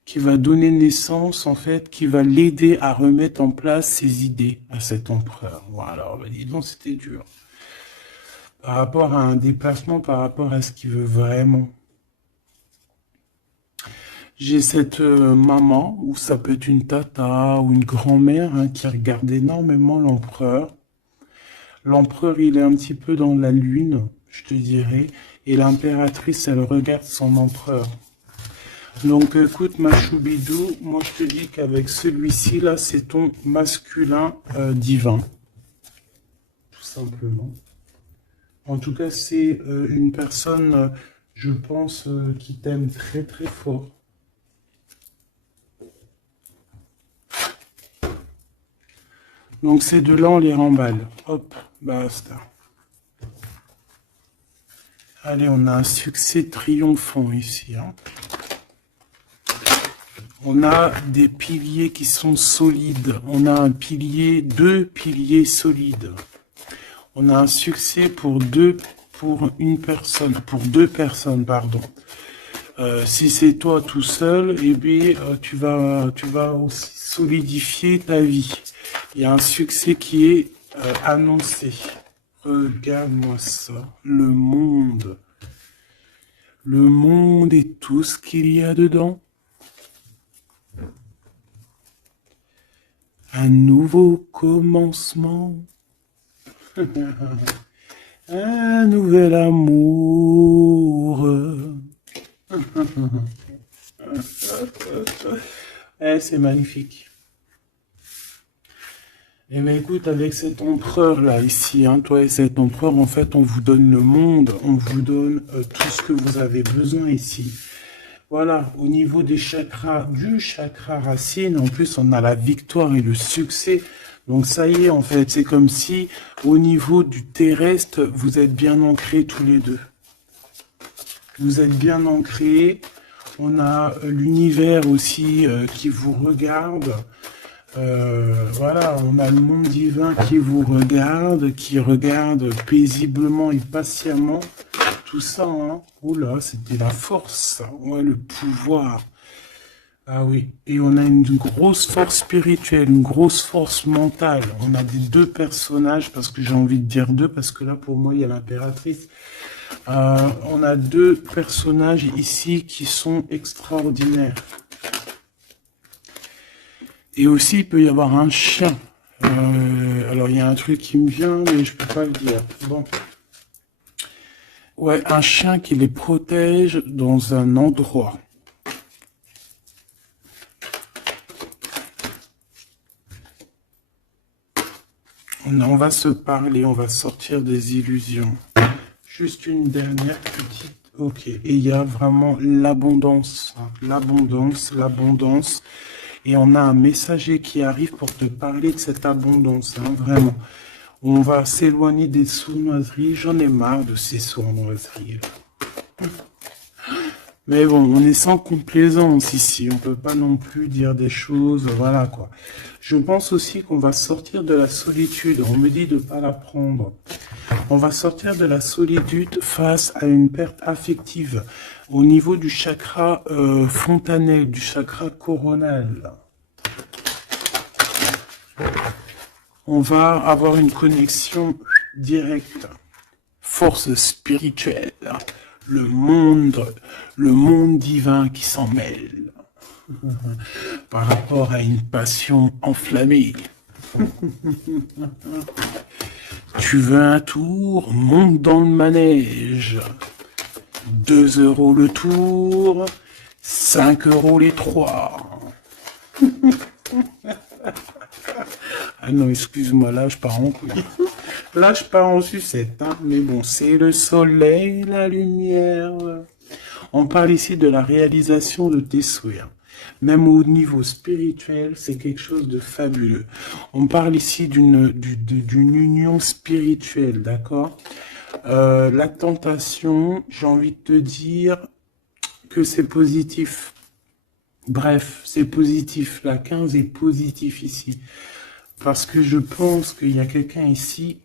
Qui va donner naissance, en fait, qui va l'aider à remettre en place ses idées à cet empereur. Voilà, bah, dis donc, c'était dur. Par rapport à un déplacement, par rapport à ce qu'il veut vraiment. J'ai cette maman, ou ça peut être une tata ou une grand-mère, hein, qui regarde énormément l'empereur. L'empereur, il est un petit peu dans la lune, je te dirais, et l'impératrice, elle regarde son empereur. Donc écoute, ma choubidou, moi je te dis qu'avec celui-ci, là, c'est ton masculin divin. Tout simplement. En tout cas, c'est une personne, je pense, qui t'aime très très fort. Donc ces deux-là, on les remballe. Hop, basta. Allez, on a un succès triomphant ici. Hein. On a des piliers qui sont solides. On a un pilier, deux piliers solides. On a un succès pour deux personnes, pardon. Si c'est toi tout seul, eh bien, tu vas aussi solidifier ta vie. Il y a un succès qui est annoncé. Regarde-moi ça. Le monde. Le monde et tout ce qu'il y a dedans. Un nouveau commencement. Un nouvel amour. C'est magnifique. Eh bien, écoute, avec cet empereur-là, ici, hein, toi et cet empereur, en fait, on vous donne le monde, on vous donne tout ce que vous avez besoin ici. Voilà, au niveau des chakras, du chakra racine, en plus, on a la victoire et le succès. Donc, ça y est, en fait, c'est comme si, au niveau du terrestre, vous êtes bien ancrés tous les deux. Vous êtes bien ancrés. On a l'univers aussi qui vous regarde. Voilà, on a le monde divin qui vous regarde, qui regarde paisiblement et patiemment. Tout ça, hein. Oula, c'était la force, ouais, le pouvoir. Ah oui, et on a une grosse force spirituelle, une grosse force mentale. On a des deux personnages, parce que j'ai envie de dire deux, parce que là, pour moi, il y a l'impératrice. On a deux personnages ici qui sont extraordinaires. Et aussi, il peut y avoir un chien. Alors, il y a un truc qui me vient, mais je peux pas le dire. Bon. Ouais, un chien qui les protège dans un endroit. On va se parler, on va sortir des illusions. Juste une dernière petite... Ok, et il y a vraiment l'abondance. Hein, l'abondance, l'abondance. et on a un messager qui arrive pour te parler de cette abondance, hein, vraiment. On va s'éloigner des sournoiseries. J'en ai marre de ces sournoiseries, là. Mais bon, on est sans complaisance ici. On peut pas non plus dire des choses, voilà quoi. Je pense aussi qu'on va sortir de la solitude. On me dit de pas la prendre. On va sortir de la solitude face à une perte affective au niveau du chakra fontanel, du chakra coronal. On va avoir une connexion directe, force spirituelle, le monde divin qui s'en mêle par rapport à une passion enflammée. Tu veux un tour? Monte dans le manège. 2 € le tour, 5 € les 3. Ah non, excuse-moi, là je pars en couille. Là je pars en sucette, hein. Mais bon, c'est le soleil, la lumière. On parle ici de la réalisation de tes souhaits. Même au niveau spirituel, c'est quelque chose de fabuleux. On parle ici d'une union spirituelle, d'accord? La tentation, j'ai envie de te dire que c'est positif. Bref, c'est positif. La 15 est positif ici. Parce que je pense qu'il y a quelqu'un ici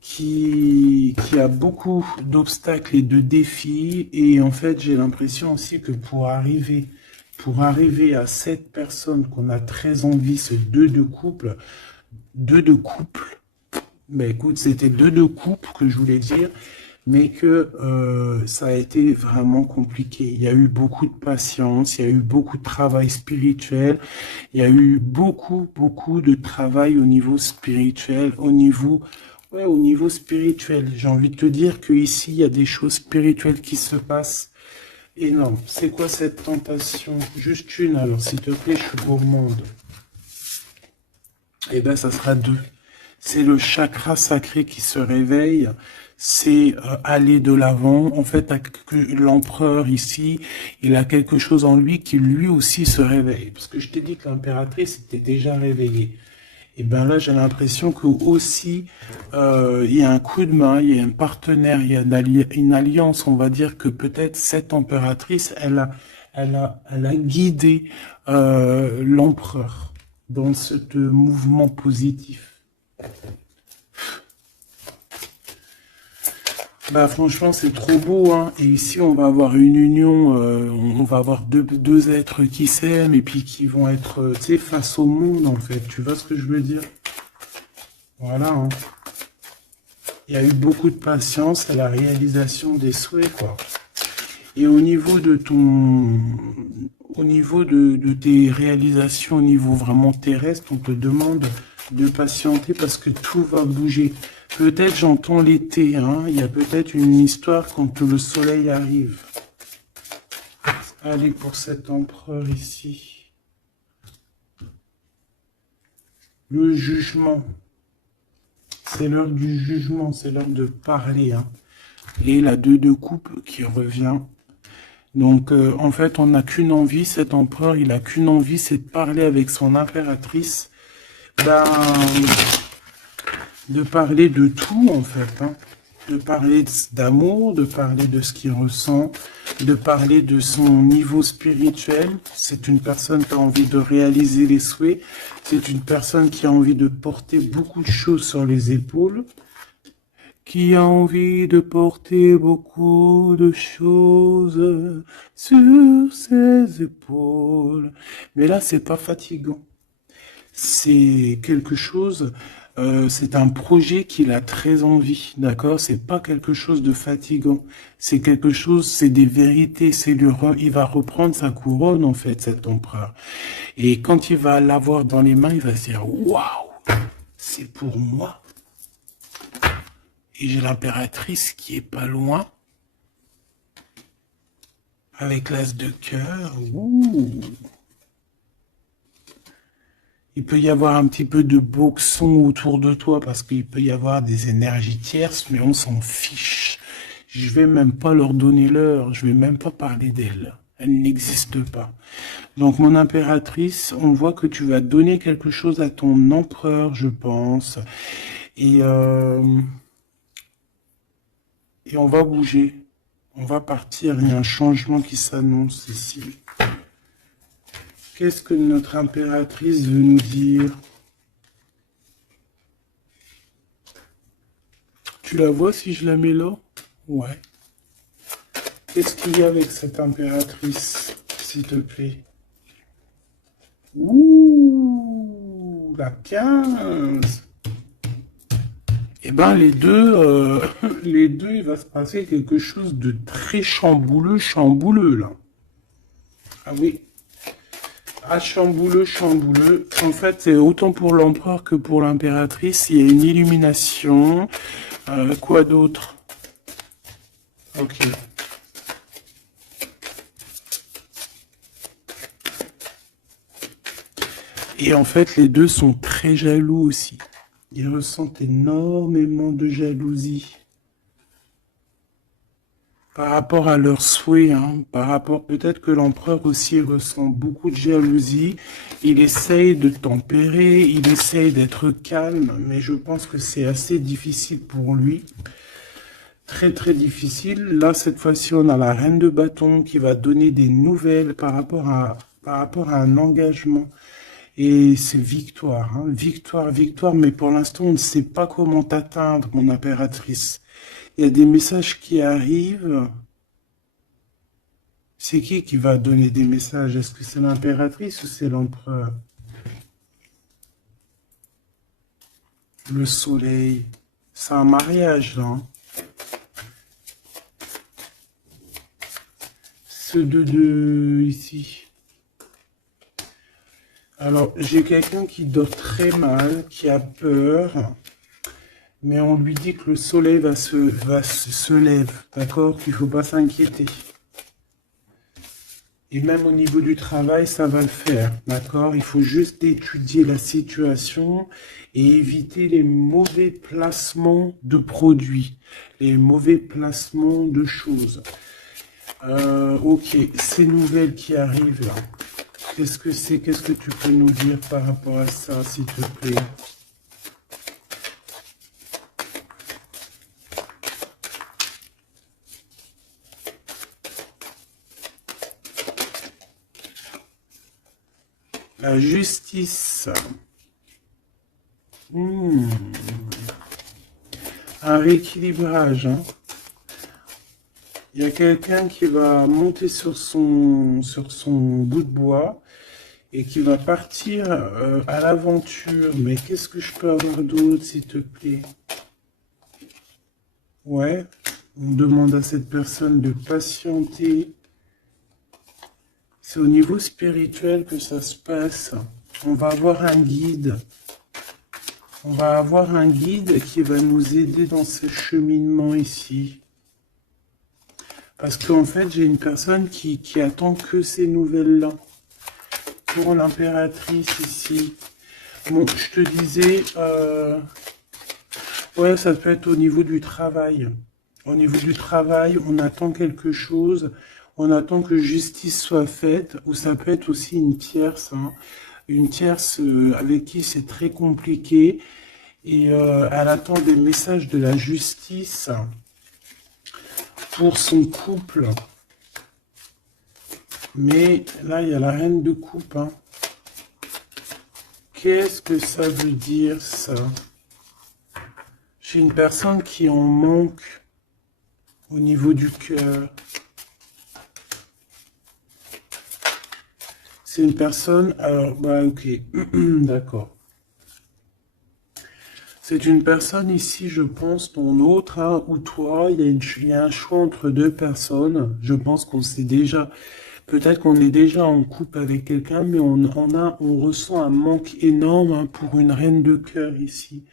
qui a beaucoup d'obstacles et de défis. Et en fait, j'ai l'impression aussi que pour arriver à cette personne qu'on a très envie, ce 2 de couple, mais écoute, c'était 2 de couple que je voulais dire, mais que ça a été vraiment compliqué. Il y a eu beaucoup de patience, il y a eu beaucoup de travail spirituel, il y a eu beaucoup de travail au niveau spirituel, au niveau spirituel. J'ai envie de te dire que ici il y a des choses spirituelles qui se passent énormes. C'est quoi cette tentation? Juste une, alors s'il te plaît, je suis gourmande. Eh ben, ça sera 2. C'est le chakra sacré qui se réveille, c'est aller de l'avant. En fait, l'empereur ici, il a quelque chose en lui qui lui aussi se réveille. Parce que je t'ai dit que l'impératrice était déjà réveillée. Et bien là, j'ai l'impression que aussi, il y a un coup de main, il y a un partenaire, il y a une alliance. On va dire que peut-être cette impératrice, elle a guidé l'empereur dans ce mouvement positif. Bah franchement c'est trop beau, hein. Et ici on va avoir une union, on va avoir deux êtres qui s'aiment et puis qui vont être tu sais, face au monde en fait, tu vois ce que je veux dire? Voilà, hein. Il y a eu beaucoup de patience à la réalisation des souhaits, quoi. Et au niveau de tes réalisations au niveau vraiment terrestre, on te demande de patienter parce que tout va bouger. Peut-être j'entends l'été, hein. Il y a peut-être une histoire quand le soleil arrive. Allez, pour cet empereur ici. Le jugement. C'est l'heure du jugement, c'est l'heure de parler, hein. Et la 2 de coupe qui revient. Donc, en fait, on n'a qu'une envie, cet empereur, il a qu'une envie, c'est de parler avec son impératrice. Ben, de parler de tout, en fait, hein. De parler d'amour, de parler de ce qu'il ressent, de parler de son niveau spirituel. C'est une personne qui a envie de réaliser les souhaits. C'est une personne qui a envie de porter beaucoup de choses sur les épaules. Qui a envie de porter beaucoup de choses sur ses épaules. Mais là, c'est pas fatigant. C'est quelque chose, c'est un projet qu'il a très envie, d'accord? C'est pas quelque chose de fatigant. C'est quelque chose, c'est des vérités. Il va reprendre sa couronne, en fait, cet empereur. Et quand il va l'avoir dans les mains, il va se dire, waouh, c'est pour moi. Et j'ai l'impératrice qui est pas loin, avec l'as de cœur. Ouh. Il peut y avoir un petit peu de boxon autour de toi, parce qu'il peut y avoir des énergies tierces, mais on s'en fiche. Je vais même pas leur donner l'heure, je vais même pas parler d'elle. Elle n'existe pas. Donc, mon impératrice, on voit que tu vas donner quelque chose à ton empereur, je pense. Et, euh, et on va bouger. On va partir. Il y a un changement qui s'annonce ici. Qu'est-ce que notre impératrice veut nous dire? Tu la vois si je la mets là? Ouais. Qu'est-ce qu'il y a avec cette impératrice, s'il te plaît? Ouh, la 15. Eh ben, les deux, il va se passer quelque chose de très chambouleux, chambouleux, là. Ah oui. Ah, chambouleux, chambouleux. En fait, c'est autant pour l'empereur que pour l'impératrice. Il y a une illumination. Quoi d'autre? Ok. Et en fait, les deux sont très jaloux aussi. Ils ressentent énormément de jalousie par rapport à leurs souhaits, hein, par rapport, peut-être que l'empereur aussi ressent beaucoup de jalousie. Il essaye de tempérer, il essaye d'être calme, mais je pense que c'est assez difficile pour lui. Très très difficile. Là, cette fois-ci, on a la reine de bâton qui va donner des nouvelles par rapport à un engagement. Et c'est victoire, hein, victoire, victoire, mais pour l'instant, on ne sait pas comment t'atteindre, mon impératrice. Il y a des messages qui arrivent. C'est qui va donner des messages? Est-ce que c'est l'impératrice ou c'est l'empereur? Le soleil. C'est un mariage, là, hein. Ce 2 ici. Alors, j'ai quelqu'un qui dort très mal, qui a peur, mais on lui dit que le soleil se lève, d'accord? Qu'il ne faut pas s'inquiéter. Et même au niveau du travail, ça va le faire, d'accord? Il faut juste étudier la situation et éviter les mauvais placements de produits, les mauvais placements de choses. Ok, ces nouvelles qui arrivent là, qu'est-ce que c'est? Qu'est-ce que tu peux nous dire par rapport à ça, s'il te plaît? La justice. Un rééquilibrage, hein. Il y a quelqu'un qui va monter sur son bout de bois et qui va partir à l'aventure. Mais qu'est-ce que je peux avoir d'autre, s'il te plaît? Ouais, on demande à cette personne de patienter. C'est au niveau spirituel que ça se passe. On va avoir un guide. On va avoir un guide qui va nous aider dans ce cheminement ici. Parce qu'en fait, j'ai une personne qui attend que ces nouvelles-là. Pour l'impératrice ici. Bon, je te disais, ouais, ça peut être au niveau du travail. Au niveau du travail, on attend quelque chose, on attend que justice soit faite, ou ça peut être aussi une tierce, hein. Une tierce avec qui c'est très compliqué, et elle attend des messages de la justice pour son couple. Mais là, il y a la reine de coupe, hein. Qu'est-ce que ça veut dire, ça? J'ai une personne qui en manque au niveau du cœur. C'est une personne... Alors, bah ok, d'accord. C'est une personne ici, je pense, ton autre, hein, ou toi, il y a un choix entre deux personnes. Je pense qu'on sait déjà... Peut-être qu'on est déjà en couple avec quelqu'un, mais on ressent un manque énorme, hein, pour une reine de cœur ici,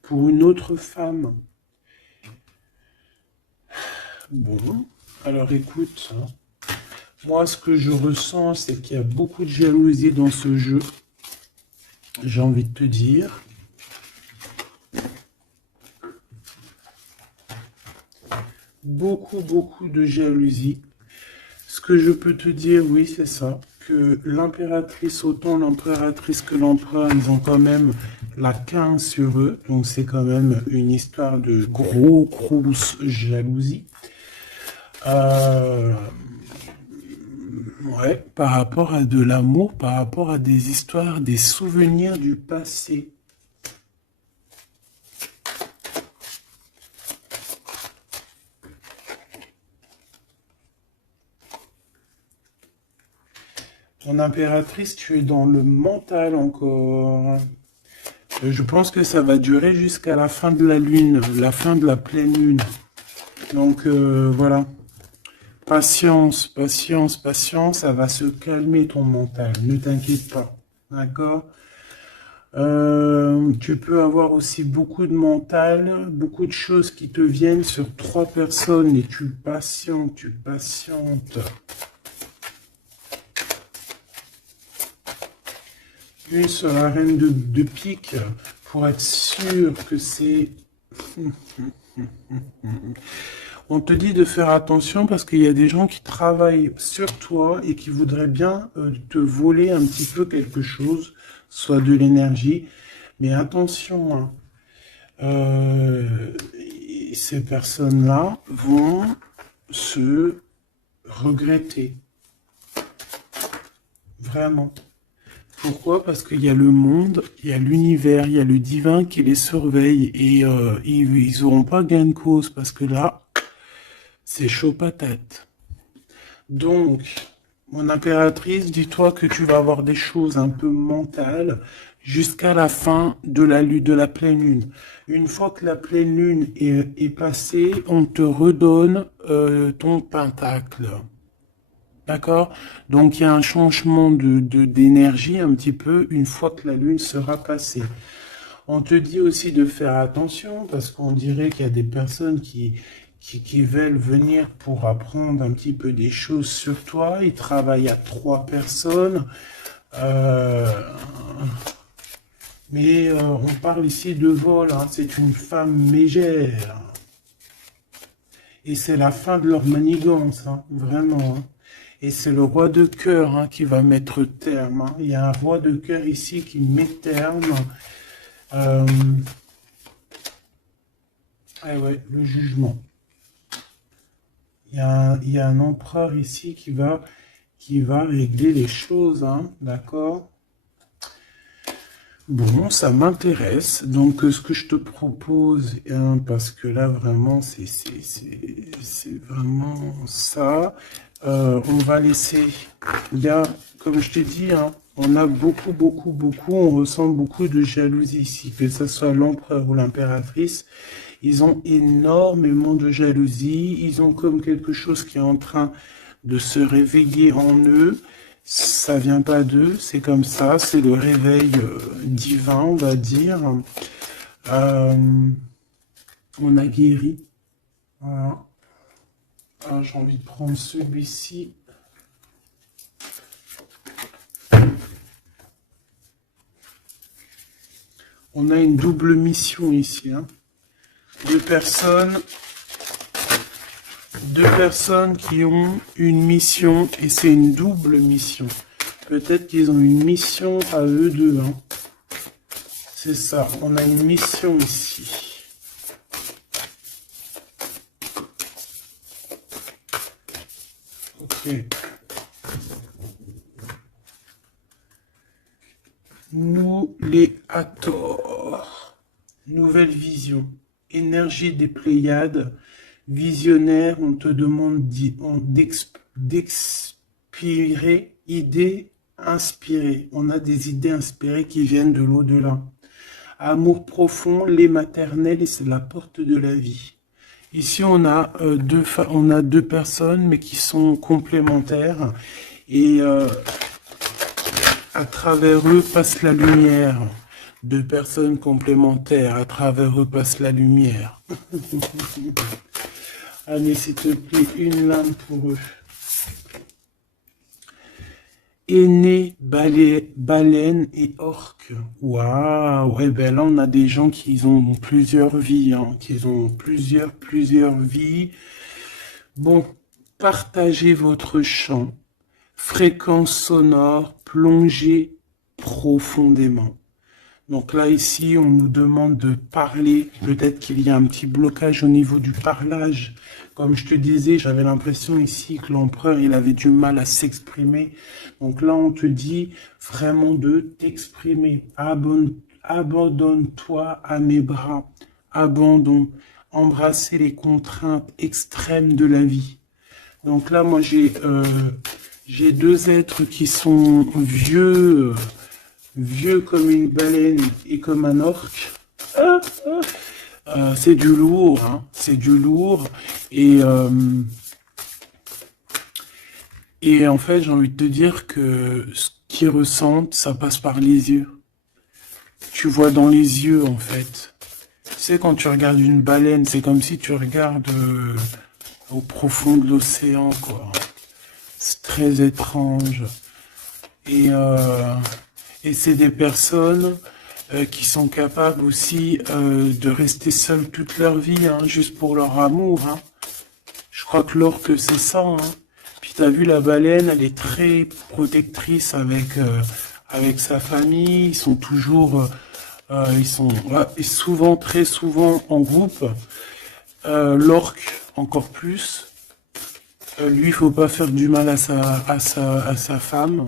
pour une autre femme. Bon, alors écoute, hein, moi ce que je ressens, c'est qu'il y a beaucoup de jalousie dans ce jeu. J'ai envie de te dire. Beaucoup, beaucoup de jalousie. Ce que je peux te dire, oui, c'est ça, que l'impératrice, autant l'impératrice que l'empereur, ils ont quand même la 15 sur eux, donc c'est quand même une histoire de grosse jalousie. Euh, ouais, par rapport à de l'amour, par rapport à des histoires, des souvenirs du passé. Ton impératrice, tu es dans le mental encore. Je pense que ça va durer jusqu'à la fin de la lune, la fin de la pleine lune. Donc voilà. Patience, patience, patience, ça va se calmer ton mental. Ne t'inquiète pas. D'accord? Tu peux avoir aussi beaucoup de mental, beaucoup de choses qui te viennent sur 3 personnes et tu patientes, tu patientes. Une sur la reine de pique pour être sûr que c'est... On te dit de faire attention parce qu'il y a des gens qui travaillent sur toi et qui voudraient bien te voler un petit peu quelque chose, soit de l'énergie. Mais attention, hein, ces personnes-là vont se regretter. Vraiment. Pourquoi? Parce qu'il y a le monde, il y a l'univers, il y a le divin qui les surveille et ils n'auront pas gain de cause parce que là, c'est chaud patate. Donc, mon impératrice, dis-toi que tu vas avoir des choses un peu mentales jusqu'à la fin de la pleine lune. Une fois que la pleine lune est passée, on te redonne ton pentacle. D'accord? Donc, il y a un changement d'énergie un petit peu une fois que la lune sera passée. On te dit aussi de faire attention parce qu'on dirait qu'il y a des personnes qui veulent venir pour apprendre un petit peu des choses sur toi. Ils travaillent à 3 personnes. Mais on parle ici de vol. Hein. C'est une femme mégère. Et c'est la fin de leur manigance. Hein. Vraiment. Hein. Et c'est le roi de cœur hein, qui va mettre terme. Hein. Il y a un roi de cœur ici qui met terme. Ah ouais, le jugement. Il y a un empereur ici qui va régler les choses, hein, d'accord? Bon, ça m'intéresse. Donc, ce que je te propose, hein, parce que là, vraiment, c'est vraiment ça. On va laisser, bien, comme je t'ai dit, hein, on a beaucoup, on ressent beaucoup de jalousie ici, que ce soit l'empereur ou l'impératrice. Ils ont énormément de jalousie. Ils ont comme quelque chose qui est en train de se réveiller en eux. Ça vient pas d'eux, c'est comme ça. C'est le réveil divin, on va dire. On a guéri. Voilà. Ah, j'ai envie de prendre celui-ci. On a une double mission ici. Hein. Deux personnes qui ont une mission et c'est une double mission. Peut-être qu'ils ont une mission à eux deux. Hein. C'est ça, on a une mission ici. Ok. Nous les Hathor. Nouvelle vision. Énergie des Pléiades. Visionnaire, on te demande d'expirer, idées inspirées. On a des idées inspirées qui viennent de l'au-delà. Amour profond, lait maternel, et c'est la porte de la vie. Ici, on a deux personnes, mais qui sont complémentaires. Et à travers eux passe la lumière. Deux personnes complémentaires, à travers eux passe la lumière. Allez, s'il te plaît, une lame pour eux. Aîné, baleine et orque. Waouh, ouais, ben là, on a des gens qui ont plusieurs vies, hein, qui ont plusieurs vies. Bon, partagez votre champ, fréquence sonore, plongez profondément. Donc là, ici, on nous demande de parler. Peut-être qu'il y a un petit blocage au niveau du parlage. Comme je te disais, j'avais l'impression ici que l'empereur, il avait du mal à s'exprimer. Donc là, on te dit vraiment de t'exprimer. Abandonne-toi à mes bras. Abandon. Embrasser les contraintes extrêmes de la vie. Donc là, moi, j'ai deux êtres qui sont vieux comme une baleine et comme un orque. C'est du lourd, hein, c'est du lourd. Et en fait, j'ai envie de te dire que ce qu'ils ressentent, ça passe par les yeux. Tu vois dans les yeux, en fait. Tu sais, quand tu regardes une baleine, c'est comme si tu regardes au profond de l'océan, quoi. C'est très étrange. Et c'est des personnes qui sont capables aussi de rester seules toute leur vie, hein, juste pour leur amour. Hein. Je crois que l'orque, c'est ça. Hein. Puis t'as vu, la baleine, elle est très protectrice avec sa famille. Ils sont toujours, et souvent, très souvent en groupe. L'orque, encore plus. Lui, il faut pas faire du mal à sa femme.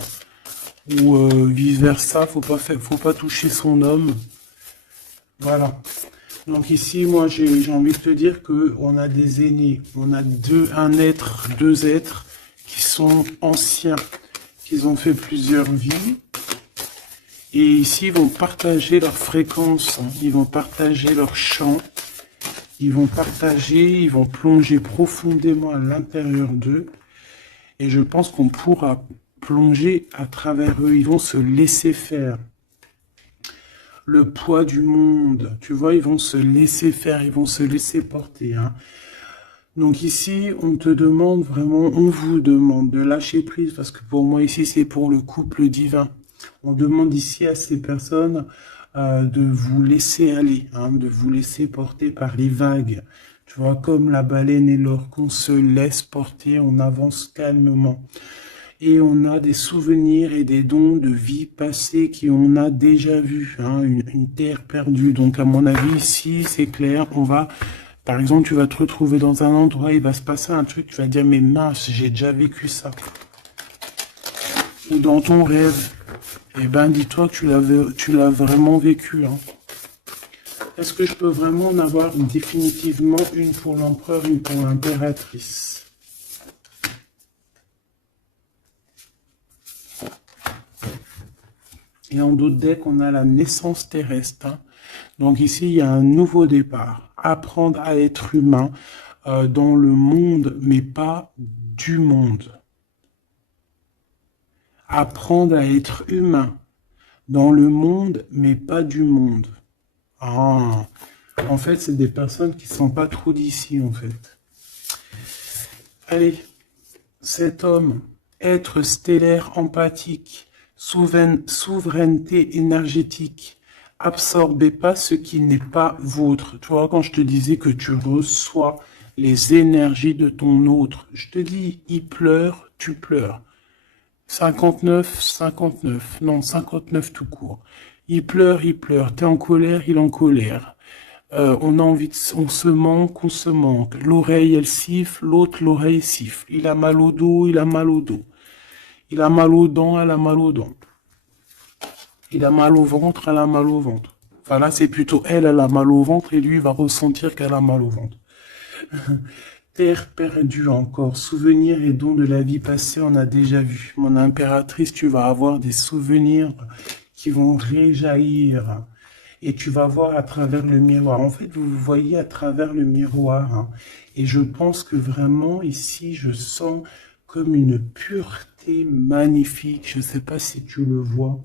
Ou vice versa, faut pas toucher son homme. Voilà. Donc ici, moi, j'ai envie de te dire que on a des aînés, on a deux êtres qui sont anciens, qui ont fait plusieurs vies. Et ici, ils vont partager leur fréquence, hein. Ils vont partager leur chant, ils vont plonger profondément à l'intérieur d'eux. Et je pense qu'on pourra plonger à travers eux, ils vont se laisser faire. Le poids du monde, tu vois, ils vont se laisser faire, ils vont se laisser porter. Hein. Donc ici, on te demande vraiment, on vous demande de lâcher prise, parce que pour moi ici, c'est pour le couple divin. On demande ici à ces personnes de vous laisser aller, hein, de vous laisser porter par les vagues. Tu vois, comme la baleine et l'orque, on se laisse porter, on avance calmement. Et on a des souvenirs et des dons de vie passée qu'on a déjà vus, hein, une terre perdue. Donc à mon avis, ici, c'est clair, par exemple, tu vas te retrouver dans un endroit, il va se passer un truc, tu vas dire, mais mince, j'ai déjà vécu ça. Ou dans ton rêve, eh ben, dis-toi que tu l'as vraiment vécu. Hein. Est-ce que je peux vraiment en avoir définitivement une pour l'empereur, une pour l'impératrice? Et en d'autres decks, on a la naissance terrestre. Hein. Donc ici, il y a un nouveau départ. Apprendre à être humain dans le monde, mais pas du monde. Apprendre à être humain dans le monde, mais pas du monde. Ah, en fait, c'est des personnes qui ne sont pas trop d'ici, en fait. Allez, cet homme, être stellaire empathique, souveraineté énergétique, absorbez pas ce qui n'est pas vôtre. Tu vois, quand je te disais que tu reçois les énergies de ton autre, je te dis, il pleure, tu pleures. 59, 59, non, 59 tout court. Il pleure, t'es en colère, il est en colère. On a envie on se manque, on se manque. L'oreille, elle siffle, l'autre, l'oreille siffle. Il a mal au dos, il a mal au dos. Il a mal aux dents, elle a mal aux dents. Il a mal au ventre, elle a mal au ventre. Enfin là, c'est plutôt elle a mal au ventre et lui va ressentir qu'elle a mal au ventre. Terre perdue encore, souvenirs et dons de la vie passée, on a déjà vu. Mon impératrice, tu vas avoir des souvenirs qui vont réjaillir. Et tu vas voir à travers le miroir. En fait, vous voyez à travers le miroir. Hein. Et je pense que vraiment, ici, je sens comme une pureté magnifique. Je ne sais pas si tu le vois.